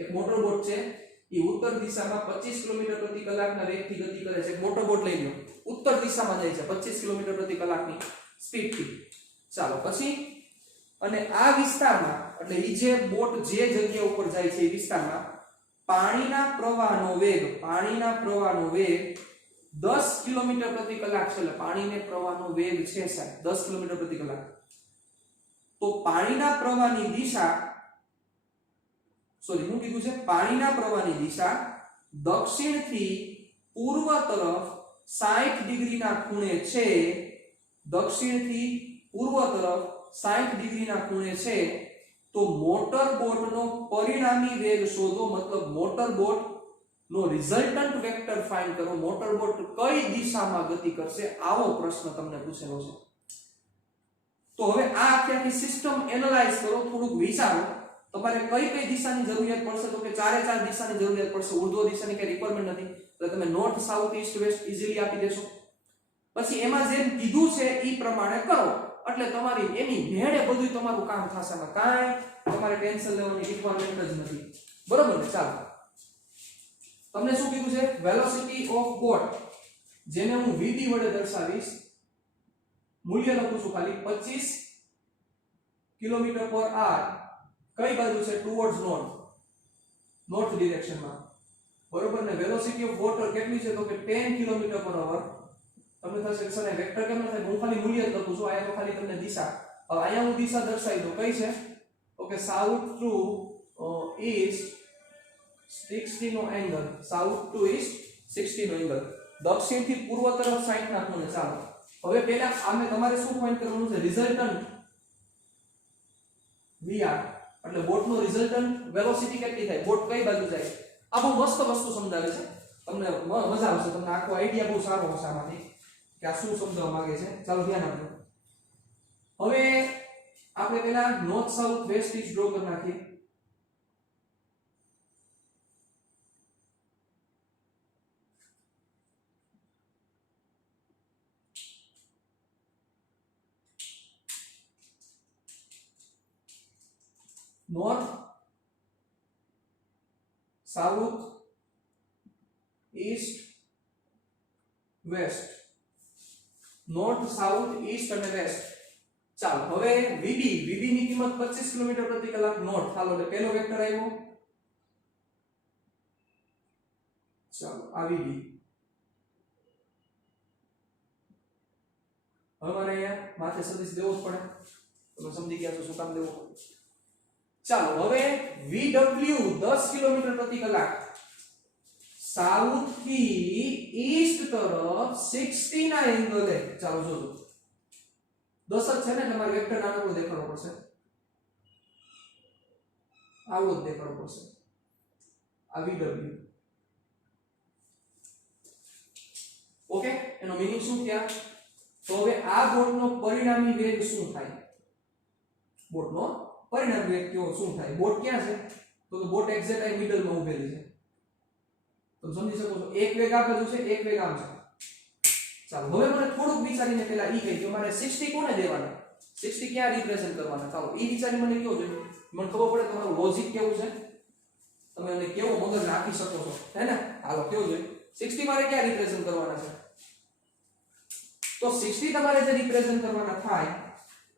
એક મોટર બોટ છે એ ઉત્તર દિશામાં 25 કિલોમીટર પ્રતિ કલાકના વેગથી ગતિ કરે છે એક મોટર બોટ લઈ લો ઉત્તર દિશામાં જાય છે 25 કિલોમીટર પ્રતિ કલાકની સ્પીડથી ચાલો પછી અને આ વિસ્તારમાં એટલે ઈ જે બોટ જે જગ્યા ઉપર જાય છે એ વિસ્તારમાં પાણીના પ્રવાહનો વેગ 10 કિલોમીટર પ્રતિ કલાક છે એટલે પાણીને પ્રવાહનો વેગ છે સાહેબ 10 કિલોમીટર પ્રતિ કલાક તો પાણીના પ્રવાહની દિશા હું કીધું છે પાણીના પ્રવાહની દિશા દક્ષિણથી પૂર્વ તરફ 60 ડિગ્રીના ખૂણે છે દક્ષિણથી પૂર્વ તરફ 60 ડિગ્રીના ખૂણે છે તો મોટર બોટનો પરિણામી વેગ શોધો મતલબ મોટર બોટ નો રિઝલ્ટન્ટ વેક્ટર ફાઇન્ડ કરો, મોટરબોટ કઈ દિશામાં ગતિ કરશે, આવો પ્રશ્ન તમને પૂછેલો છે. તો હવે આ આખી સિસ્ટમ એનાલાઇઝ કરો, થોડુંક વિચારો, તમારે કઈ કઈ દિશાની જરૂરિયાત પડશે, તો કે ચારે ચાર દિશાની જરૂરિયાત પડશે. ઉર્ધ્વ દિશાની કઈ રિક્વાયરમેન્ટ નથી, એટલે તમે north south east west easily આપી દેશો. પછી એમાં જેમ કીધું છે એ પ્રમાણે કરો એટલે તમારી એની મેળે બધું તમારું કામ થશે. એમાં કાંઈ તમારે ટેન્શન લેવાની રિક્વાયરમેન્ટ જ નથી. બરોબર ને? ચાલો, તમને શું કીધું છે? વેલોસિટી ઓફ બોટ, જેને હું vb વડે દર્શાવીશ, મૂલ્ય લખું છું ખાલી 25 km/h. કઈ બાજુ છે? ટુવર્ડ્સ નોર્થ ડિરેક્શનમાં. બરોબર ને? વેલોસિટી ઓફ વોટર કેટલી છે? તો કે 10 km/h. તમને થશે કે સર આ વેક્ટર કેમ ન થાય? હું ખાલી મૂલ્ય જ લખું છું, આયા તો ખાલી તમને દિશા. હવે અહીંયા હું દિશા દર્શાવી દઉં. કઈ છે? તો કે સાઉથ ટુ ઈસ્ટ 60 નો એંગલ, સાઉથ ટુ ઈસ્ટ 60 નો એંગલ, દક્ષિણ થી પૂર્વ તરફ 60 ના ખૂણે. ચાલો, હવે પહેલા આમે તમારે શું પોઈન્ટ કરવાનું છે? રિઝલ્ટન્ટ vr, એટલે બોટનો રિઝલ્ટન્ટ વેલોસિટી કેટલી થાય, બોટ કઈ બાજુ જાય. આ બહુ મસ્ત વસ્તુ સમજાવે છે, તમને મજા આવશે, તમને આખો આઈડિયા બહુ સારો હશે આમાંથી કે આ શું સમજાવવા માંગે છે. ચાલો ધ્યાન આપજો. હવે આપણે પહેલા north south waste East draw કરી નાખીએ. North south east west, north south East અને વેસ્ટ. ચાલો, હવે vb ની કિંમત 25 કિલોમીટર પ્રતિ કલાક નોર્થ. ચાલો, એટલે પહેલો વેક્ટર આવ્યો. ચાલો, આ vb. હવે મારે અહીંયા માથે સદિશ દેવો જ પડે, તમે સમજી ગયા છો શું કામ દેવો. ચાલો, હવે vw 10 કિલોમીટર પ્રતિ કલાક સાઉથ થી ઈસ્ટ તરફ 60 ના એંગલે. ચાલો જોજો, 10 જ છે ને, તમારે વેક્ટર નાનકડો દેખાડવો પડશે, આવો જ દેખાડવો પડશે. આ vw. ઓકે, એનો મીનિંગ શું થયા? તો હવે આ બોટનો પરિણામી વેગ શું થાય? બોટનો પરિણામી વેગ કેવો શું થાય? બોટ ક્યાં છે? તો બોટ એક્ઝેક્ટ આ મિડલમાં ઊભેલી છે. તમે સમજી શકો છો, એક વેગ આ બાજુ છે, એક વેગ આમ છે. ચાલો, હવે મને થોડુંક વિચારીને પહેલા ઈ કહી દો, મારે 60 કોને દેવાના, 60 ક્યાં રિપ્રેઝન્ટ કરવાના. ચાલો, ઈ વિચારી મને કહો છો, મને ખબર પડે તમારું લોજિક કેવું છે, તમે એને કેવો મગજ રાખી શકો છો, હે ને? હાલો, કેવું જોઈએ 60 મારે ક્યાં રિપ્રેઝન્ટ કરવાના છે? તો 60 તમારે જે રિપ્રેઝન્ટ કરવાના થાય,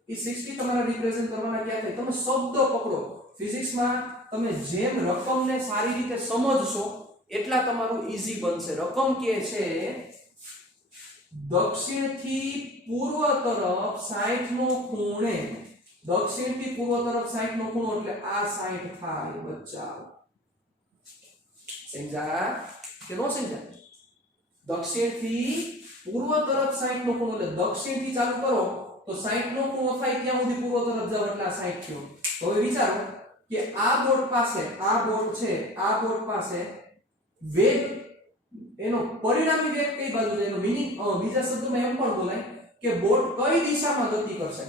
એ 60 તમારે રિપ્રેઝન્ટ કરવાના ક્યાં થાય? તમે શબ્દ પકડો. ફિઝિક્સમાં તમે જેમ રકમને સારી રીતે સમજશો એટલા તમારું ઈઝી બનશે. રકમ કે છે દક્ષિણથી પૂર્વ તરફ 60 નો ખૂણે, દક્ષિણથી પૂર્વ તરફ 60 નો ખૂણો એટલે આ 60 થાય. બચ્ચાઓ સમજ્યા કે નો સમજ્યા? દક્ષિણથી પૂર્વ તરફ 60 નો ખૂણો એટલે દક્ષિણથી ચાલુ કરો તો 60 નો ખૂણો થાય ત્યાં સુધી પૂર્વ તરફ જાવ એટલે આ 60 થયો. હવે વિચારો કે આ બોટ પાસે, આ બોટ છે, આ બોટ પાસે વેગ, એનો પરિણામી વેગ કઈ બાજુ જાય? એનો મીનિંગ બીજા શબ્દોમાં એમ પણ બોલાય કે બોટ કઈ દિશામાં ગતિ કરશે,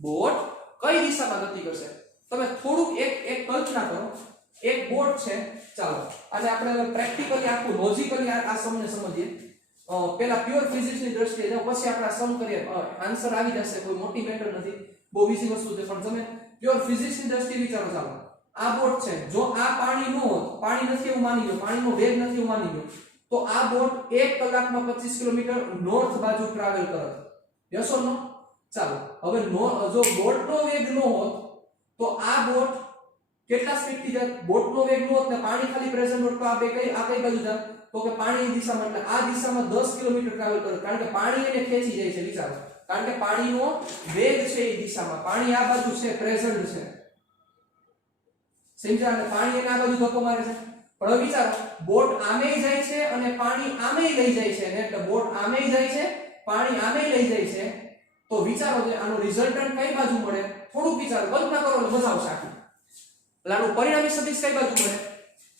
બોટ કઈ દિશામાં ગતિ કરશે. તમે થોડુંક એક કલ્પના કરો, એક બોટ છે. ચાલો, અને આપણે હવે પ્રેક્ટિકલી આખું લોજિકલી આ સમને સમજીએ. પહેલા પ્યોર ફિઝિક્સની દ્રષ્ટિએ જાઓ, પછી આપણે આ સમ કરીએ, આન્સર આવી જશે. કોઈ મોટી મેટર નથી, બહુ ઈઝી વસ્તુ છે. પણ તમે પ્યોર ફિઝિક્સની દ્રષ્ટિએ વિચારો. ચાલો, આ બોટ છે, જો આ પાણી નો હોત, પાણી નથી એવું માની લો, પાણીનો વેગ નથી એવું માની લો, તો આ બોટ 1 કલાકમાં 25 કિલોમીટર નોર્થ બાજુ ટ્રાવેલ કરત. યસ ઓર નો? ચાલો, હવે જો બોટનો વેગ નો હોત તો આ બોટ કેટલા સ્પીડ થી જાય? બોટનો વેગ નો હોત ને પાણી ખાલી પ્રેઝન્ટ હોત તો આ કઈ બાજુ જાય? તો કે પાણીની દિશામાં, એટલે આ દિશામાં 10 કિલોમીટર ટ્રાવેલ કરે, કારણ કે પાણી એને ખેંચી જાય છે. વિચારો, કારણ કે પાણીનો વેગ છે એ દિશામાં, પાણી આ બાજુ છે, પ્રેઝન્ટ છે, સમજ્યા? અને પાણી એને આ બાજુ ધક્કો મારે છે. પણ હવે વિચારો, બોટ આમેય જાય છે અને પાણી આમેય લઈ જાય છે, એટલે બોટ આમેય જાય છે, પાણી આમેય લઈ જાય છે. તો વિચારો જે આનો રિઝલ્ટન્ટ કઈ બાજુ મળે? થોડુંક વિચારો, કલ્પના કરો એટલે મજા આવશે આખી. એટલે આનું પરિણામી સદિશ કઈ બાજુ મળે?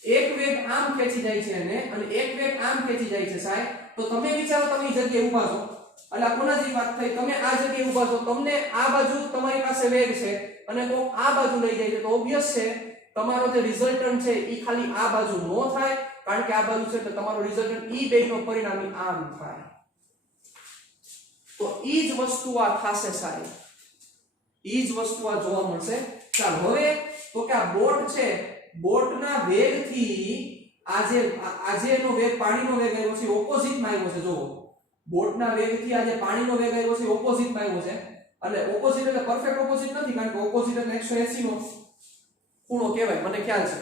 એક વેગ આમ ખેંચી જાય છે અને એક વેગ આમ ખેંચી જાય છે સાહેબ, તો તમે વિચારો તમે એ જગ્યાએ ઊભા છો, એટલે આ કોના જેવી વાત થઈ, તમે આ જગ્યાએ ઊભા છો, તમને આ બાજુ તમારી પાસે વેગ છે અને કોક આ બાજુ લઈ જાય છે, તો ઓબ્વિયસ છે તમારો જે રિઝલ્ટન્ટ છે એ ખાલી આ બાજુ નો થાય, કારણ કે આ બાજુ છે એટલે તમારો રિઝલ્ટન્ટ ઈ બેયનો પરિણામી આમ થાય. તો ઈ જ વસ્તુ આ થશે સાહેબ, ઈ જ વસ્તુ આ જોવા મળશે. ચાલો હવે તો કે આ બોટ છે, બોટના વેગથી આજે એનો વેગ પાણીનો વેગ આવ્યો છે ઓપોઝિટમાં આવ્યો છે. જો બોટના વેગથી આજે પાણીનો વેગ આવ્યો છે ઓપોઝિટમાં આવ્યો છે, એટલે ઓપોઝિટ એટલે પરફેક્ટ ઓપોઝિટ નથી, કારણ કે ઓપોઝિટ એટલે 180 નો ખૂણો કહેવાય, મને ખ્યાલ છે.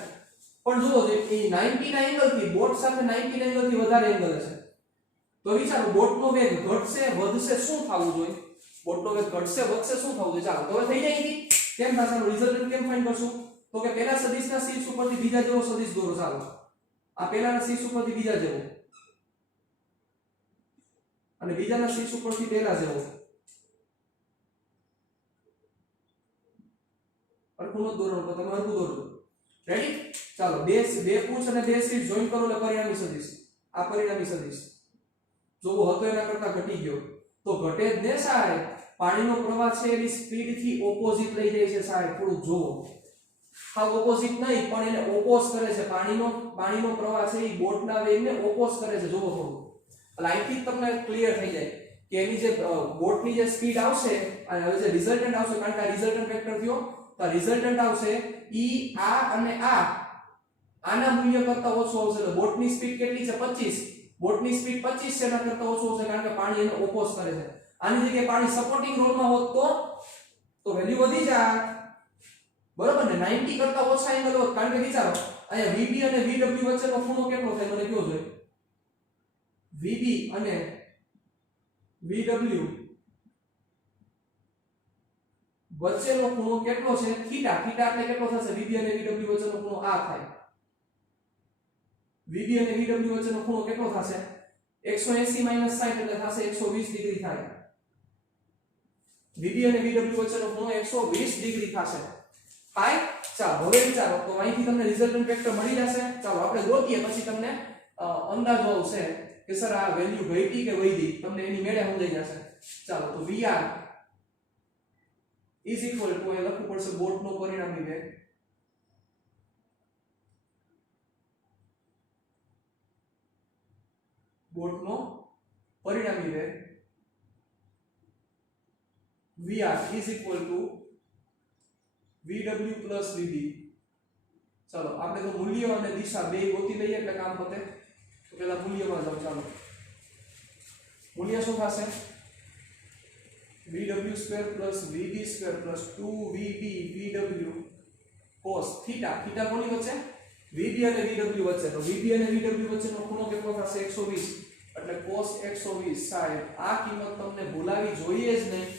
પણ જુઓ જે એ 90 ના એંગલથી બોટ સાથે 90 ના એંગલથી વધારે એંગલ છે, તો વિચારો બોટનો વેગ ઘટશે વધશે શું થવું જોઈએ? બોટનો વેગ ઘટશે વધશે શું થવું જોઈએ? ચાલો તો હવે થઈ જાય કેમ થશે? રિઝલ્ટન્ટ કેમ ફાઇન્ડ કરશું? તો કે પહેલા સદિશના શીર્ષ ઉપરથી બીજા જેવો સદિશ દોરો. ચાલો આ પહેલાના શીર્ષ ઉપરથી બીજા જેવો અને બીજાના શીર્ષ ઉપરથી પહેલા જેવો, હરખું ન દોરો તો તમે હરખું દોરો. રેડી? ચાલો બે પૂંછ અને બે શીર્ષ જોઈન કરો એટલે પરિણામી સદિશ. આ પરિણામી સદિશ જોવો હતો એના કરતા ઘટી ગયો, તો ઘટે જ ને સાહેબ. પાણીનો પ્રવાહ છે એની સ્પીડ થી ઓપોઝિટ લઈ જાય છે સાહેબ, થોડું જોવો. હા ઓપોઝિટ નહીં પણ એને ઓપોઝ કરે છે. પાણીનો પ્રવાહ છે એ બોટના વેગને ઓપોઝ કરે છે. જોવો થોડું, એટલે અહીંથી તમને ક્લિયર થઈ જાય કે એની જે બોટની જે સ્પીડ આવશે અને હવે જે રિઝલ્ટન્ટ આવશે, કારણ કે આ રિઝલ્ટન્ટ વેક્ટર થયો, તો રિઝલ્ટન્ટ આવશે ઈ આ અને આના મૂલ્ય કરતા ઓછો આવશે. એટલે બોટની સ્પીડ કેટલી છે? 25. બોટની સ્પીડ 25 છે, એના કરતા ઓછો હશે, કારણ કે પાણી એને ઓપોઝ કરે છે. આની જગ્યાએ પાણી સપોર્ટિંગ રોલમાં હોત તો વેલ્યુ વધી જાય, બરોબર ને? 90 કરતા ઓછા એંગલ હોત, કારણ કે વિચારો અહીંયા VB અને VW વચ્ચેનો ખૂણો કેટલો થાય મને કયો જોઈએ? VB અને VW વચ્ચેનો ખૂણો કેટલો છે? થીટા. થીટા એટલે કેટલો થશે? VB અને VW વચ્ચેનો ખૂણો આ થાય. VB અને VW વચ્ચેનો ખૂણો કેટલો થશે? 180 - 60 એટલે થશે 120 ડિગ્રી થાય. VB અને VW વચ્ચેનો ખૂણો 120 ડિગ્રી થશે. થાય. ચાલો હવે વિચારો, તો અહીંથી તમને રિઝલ્ટન્ટ વેક્ટર મળી જશે. ચાલો આપણે ગોતીએ, પછી તમને અંદાજો આવશે કે સર આ વેલ્યુ ઘટી કે વધી, તમને એની મેળે સમજાઈ જશે. ચાલો તો VR ઇઝ ઇક્વલ ટુ, એ લખવું પડશે બોટનો પરિણામી વેગ બોટનો પરિણામી વેગ VR is equal to VW plus VB. ચાલો આપણે તો મૂલ્ય અને દિશા બે ગોતી લઈએ એટલે કામ પતે. તો પહેલા મૂલ્યમાં જાવ. ચાલો મૂલ્ય શું થશે? VW² plus VB² plus 2VB VW cos θ. θ કોની વચ્ચે? VB અને VW વચ્ચે. તો VB અને VW વચ્ચેનો ખૂણો કેટલો થશે? 120. એટલે cos 120. સાહેબ આ કિંમત તમને ભૂલાવી જોઈએ જ નહીં.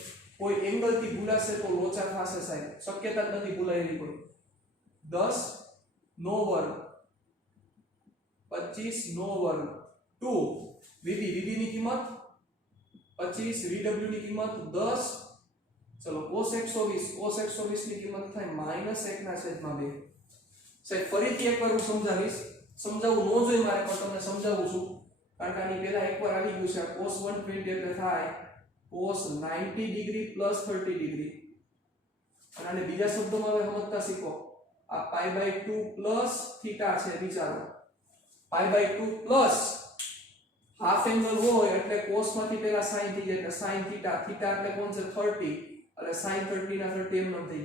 કોઈ એંગલ થી ભૂલાશે તો લોચા થશે સાહેબ, શક્યતા જ નથી ભૂલાયેલી કોઈ. 10 નો વર્ગ 25 નો વર્ગ 2 VB ની કિંમત 25, VW ની કિંમત 10. ચલો cos 120 ની કિંમત થાય -1/2. સાહેબ ફરીથી એકવાર હું સમજાવીશ, સમજાવવું ન જોઈએ મારે પણ તમને સમજાવું છું, કારણ કે આની પહેલા એકવાર આવી ગયું છે. cos 120 એટલે થાય cos 90 ડિગ્રી પ્લસ 30 ડિગ્રી. અને આને બીજા શબ્દોમાં હવે સમજતા શીખો. આ π/2 પ્લસ થીટા છે. વિચારો π/2 પ્લસ હાફ એંગલ હોય એટલે cos માંથી પહેલા sin થઈ જાય, એટલે sin થીટા. થીટા એટલે કોણ છે? 30. એટલે sin 30 ના 30 એમ ન થઈ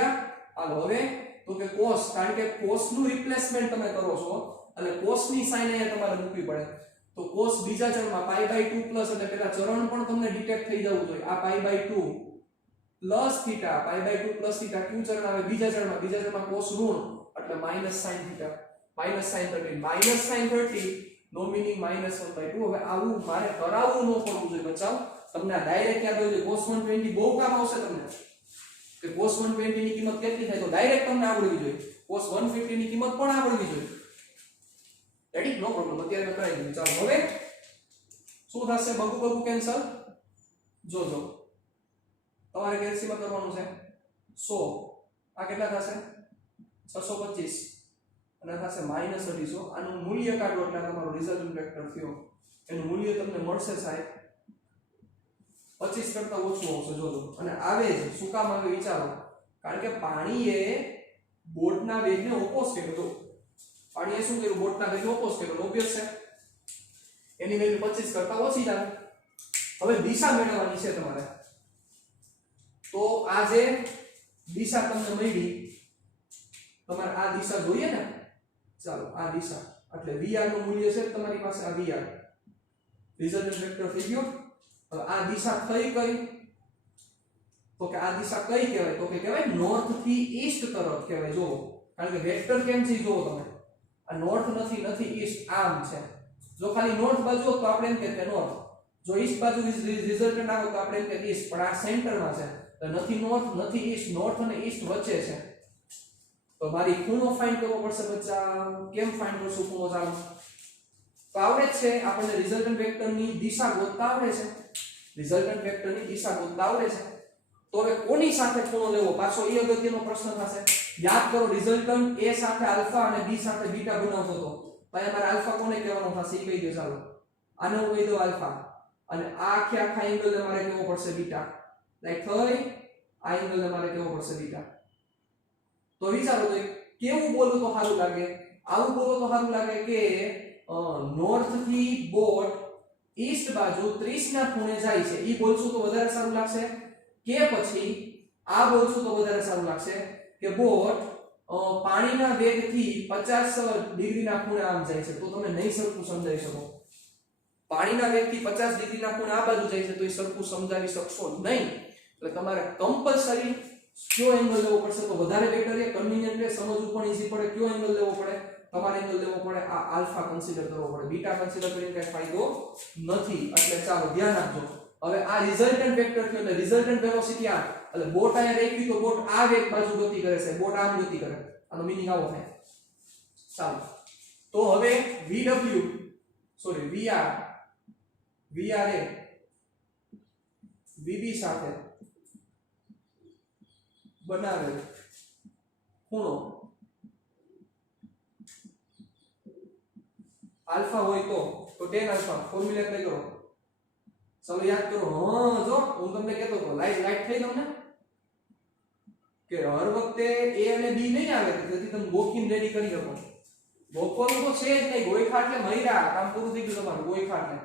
ગયા. હાલો હવે તો કે cos, કારણ કે cos નું રિપ્લેસમેન્ટ તમે કરો છો એટલે cos ની sin અહીંયા તમારે મૂકવી પડે. તો cos બીજા ચરણમાં π/2 પ્લસ એટલે પેલા ચરણ પણ તમને ડિટેક્ટ થઈ જવું જોઈએ. આ π/2 પ્લસ થીટા, π/2 પ્લસ થીટા ક્યુ ચરણ આવે? બીજા ચરણમાં cos ઋણ એટલે -sin થીટા, -sin 30, -sin 30 નો મીનિંગ -1/2. હવે આવું મારે કરાવવું ન પડવું જોઈએ બચાવ, તમને આ ડાયરેક્ટ યાદ હોય. cos 120 બહુ કામ આવશે તમને, કે cos 120 ની કિંમત કેટલી થાય તો ડાયરેક્ટ તમને આવડવી જોઈએ. cos 150 ની કિંમત પણ આવડવી જોઈએ. રેડી? નો પ્રોબ્લેમ, અત્યારે મેં કરાવી દીધું. ચાલો હવે શું થશે? બગુ કેન્સલ. જોજો તમારે કેલ્સીમાં કરવાનું છે 100. આ કેટલા થશે? 625. અને આ થશે -250. આનું મૂલ્ય કાઢો એટલે આ તમારો રિઝલ્ટન્ટ વેક્ટર થયો. એનું મૂલ્ય તમને મળશે સાહેબ 25 કરતા ઓછું આવશે જોજો. અને આવે જ શું કામ આવે વિચારો, કારણ કે પાણીએ બોટના વેગને ઓપોઝ કર્યો. પાણીએ શું કર્યું? બોટના વેગને ઓપોઝ કર્યો. ઓબ્વિયસ છે એની વેલ્યુ 25 કરતા ઓછી જ આવે. હવે દિશા મેળવવાની છે તમારે. તો આ જે દિશા તમને મળી, તમારે આ દિશા જોઈએ ને. ચાલો આ દિશા એટલે vr નું મૂલ્ય છે તમારી પાસે. આ vr રિઝલ્ટન્ટ વેક્ટર થઈ ગયો. હવે આ દિશા થઈ કઈ? તો કે આ દિશા કઈ કહેવાય? તો કે કહેવાય નોર્થ થી ઈસ્ટ તરફ કહેવાય. જો કારણ કે વેક્ટર કેમ છે જો તમે, આ નોર્થ નથી ઈસ્ટ આમ છે. જો ખાલી નોર્થ બાજુ તો આપણે એમ કહેતે નોર્થ, જો ઈસ્ટ બાજુ રિઝલ્ટન્ટ આવે તો આપણે એમ કહેતે ઈસ્ટ. પણ આ સેન્ટરમાં છે તો નથી નોર્થ નથી ઈસ્ટ, નોર્થ અને ઈસ્ટ વચ્ચે છે. તો મારી ખૂણો ફાઇન્ડ કરવો પડશે બચ્ચા. કેમ ફાઇન્ડ કરશું ખૂણો? ચાલો તો આવડે જ છે આપણને રિઝલ્ટન્ટ વેક્ટરની દિશા ગોતતા આવડે છે. રિઝલ્ટન્ટ વેક્ટરની દિશા ગોતતા આવડે છે. તો હવે કોની સાથે ખૂણો લેવો પાછો એ અગત્યનો પ્રશ્ન થશે. યાદ કરો રિઝલ્ટન્ટ a સાથે આલ્ફા અને b સાથે બીટા બનાવતો હતો. ભાઈ અમારે આલ્ફા કોને કહેવાનો થશે એ કહી દો. ચાલો આને હું કહી દઉં આલ્ફા, અને આ આખા એંગલ ને મારે કહેવો પડશે બીટા. લાઈક થઈ આ એંગલ ને મારે કહેવો પડશે બીટા. તો વિચારો તો કેવું બોલું તો સારું લાગે? આવું બોલો તો સારું લાગે કે નોર્થ થી બોટ ઈસ્ટ બાજુ 30 ના ખૂણે જાય છે, ઈ બોલશું તો વધારે સારું લાગશે? કે પછી આ બોલશું તો વધારે સારું લાગશે કે બોટ પાણીના વેગથી 50 ડિગ્રીના ખૂણે આમ જાય છે? તો તમે નહીં સરખું સમજાવી શકો. પાણીના વેગથી 50 ડિગ્રીના ખૂણે આ બાજુ જાય છે તો એ સરખું સમજાવી શકશો નહીં. એટલે તમારે કમ્પલસરી કયો એંગલ લેવો પડશે? તો વધારે બેટર છે, કન્વીનિયન્ટ છે, સમજવું પણ ઈઝી પડે. કયો એંગલ લેવો પડે? તમારે એંગલ લેવો પડે આ આલ્ફા કન્સિડર કરવો પડે. બીટા કન્સિડર કરીને કઈ ફાયદો નથી. એટલે ચાલો ધ્યાન આપજો. હવે આ રિઝલ્ટન્ટ વેક્ટર થયો એટલે રિઝલ્ટન્ટ વેલોસિટી આ, એટલે બોટ અહીંયા રાખી તો બોટ આ વેગ બાજુ ગતિ કરે છે, બોટ આમ ગતિ કરે. આનો મીનિંગ આવો થાય. ચાલો તો હવે vr એ vb સાથે બનાવેલ ખૂણો આલ્ફા હોય તો tan આલ્ફા ફોર્મ્યુલા એપ્લાય કરો. ચાલો યાદ કરો. હા જો હું તમને કહેતો હતો લાઈટ થઈ તમને કે હર વખતે a અને b નહીં આવે તેથી તમે ગોખીને રેડી કરી શકો. ગોખવાનું તો છે જ નહીં. ગોઈખા એટલે મૈરા કામ પૂરું થઈ ગયું તમારું. ગોઈખા એટલે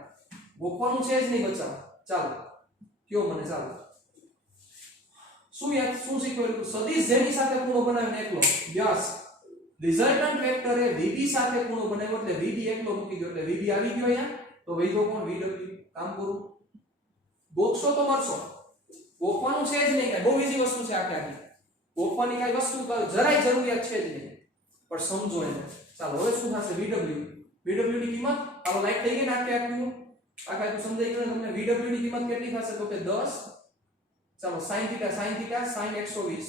ગોખવાનું છે જ નહીં બચ્ચા. ચાલો કયો મને. ચાલો શું શીખવાડ્યું? સદિશ જેની સાથે ખૂણો બનાવ્યો એકલો વ્યાસ. રિઝલ્ટન્ટ વેક્ટર એ vb સાથે ખૂણો બનાવ્યો એટલે vb એકલો મૂકી દો એટલે vb આવી ગયો અહીંયા. તો વૈધો કોણ? vw. કામ પૂરું. ગોખશો તો મળશો. ગોખવાનું છે જ નહીં. કઈ બહુ ઈઝી વસ્તુ છે આખી. ગોખવાની કઈ વસ્તુ જરાય જરૂરિયાત છે જ નહીં, પણ સમજો એને. ચાલો હવે શું થશે? vw ની કિંમત આવો લાઈટ થઈ ગઈ ને આખું સમજાઈ ગયું તમને. vw ની કિંમત કેટલી થશે? તો કે 10. ચાલો sin θ sin 120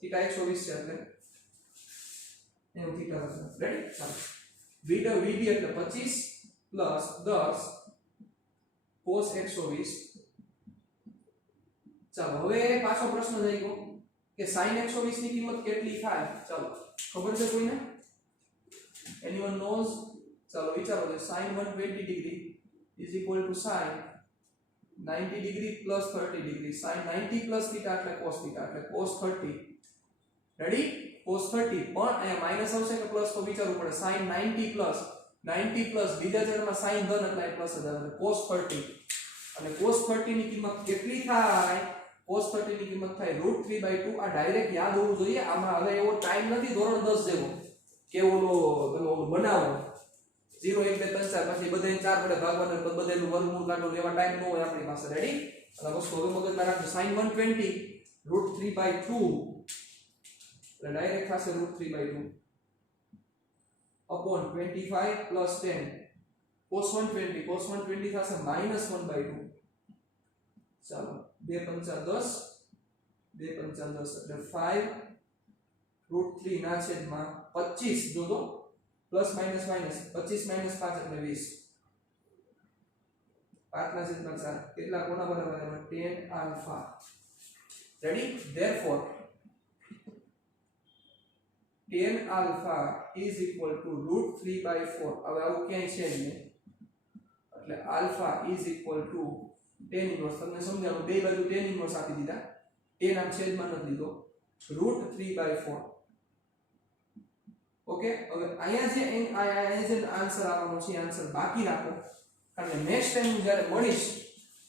θ 120 છે એટલે એનું θ લખો. રેડી? ચાલો vb એટલે 25 પ્લસ 10 cos 120. ચાલો હવે પાછો પ્રશ્ન થઈ ગયો કે sin 120 ની કિંમત કેટલી થાય? ચાલો ખબર છે કોઈને? anyone knows? ચાલો વિચારો તો sin 120 degree is equal to sin 90 degree plus 30 degree. sin 90 plus theta એટલે cos theta એટલે cos 30. રેડી? cos 30. પણ અહીંયા માઈનસ આવશે કે પ્લસ? તો વિચારવું પડે. sin 90 plus બીજા છેદમાં sin ધન એટલે પ્લસ જ આવે cos 30. અને cos 30 ની કિંમત કેટલી થાય? cos 30 ની કિંમત થાય √3/2. આ ડાયરેક્ટ યાદ હોવું જોઈએ. આમાં હવે એવો ટાઈમ નથી ધોરણ 10 જેવો કે ઓલો બનાવો 0 1 2 3 4 પછી બધાને 4 વડે ભાગવાના બધાનું વર્ગમૂળ કાઢો એવા ટાઈમ ન હોય આપણી પાસે. રેડી? એટલે વસ્તુ હવે મગજમાં રાખજો. sin 120 √3/2 એટલે ડાયરેક્ટ થશે √3/2 upon 25 plus 10 cos 120 થશે -1/2. ચાલો 2 5 10 2 5 10 એટલે 5 √3 ના છેદમાં 25. જોજો પ્લસ માઈનસ 25 - 5 એટલે 20. 5 ના છેદમાં 4 કેટલા કોના બરાબર? tan alpha. Ready? Therefore tan alpha is equal to √3/4 હવે આવું ક્યાંય છે જ નહીં એટલે alpha is equal to tan inverse તમને સમજાવું બે બાજુ tan inverse આપી દીધા tan આમ છેદમાં નથી લીધો √3/4 ઓકે હવે અહીંયા જે આન્સર આવવાનો છે આન્સર બાકી રાખો કારણ કે નેક્સ્ટ ટાઈમ હું જ્યારે મળીશ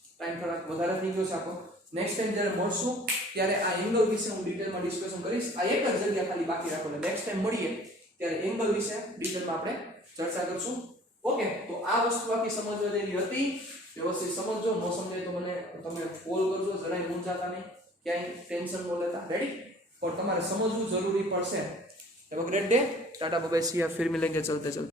ટાઈમ થોડાક વધારે થઈ ગયો છે આપણો નેક્સ્ટ ટાઈમ જ્યારે મળશું ત્યારે આ એંગલ વિશે હું ડિટેલમાં ડિસ્કશન કરીશ આ એક જ જગ્યા ખાલી બાકી રાખો એટલે નેક્સ્ટ ટાઈમ મળીએ ત્યારે એંગલ વિશે ડિટેલમાં આપણે ચર્ચા કરશું ઓકે તો આ વસ્તુ આખી સમજવા જેવી હતી વ્યવસ્થિત સમજજો ન સમજાય તો મને તમે કોલ કરજો જરાય મૂંઝાતા નહીં ક્યાંય ટેન્શન ન લેતા રેડી और તમારે સમજવું જરૂરી પડશે have a great day tata bye bye see या फिर मिलेंगे चलते चलते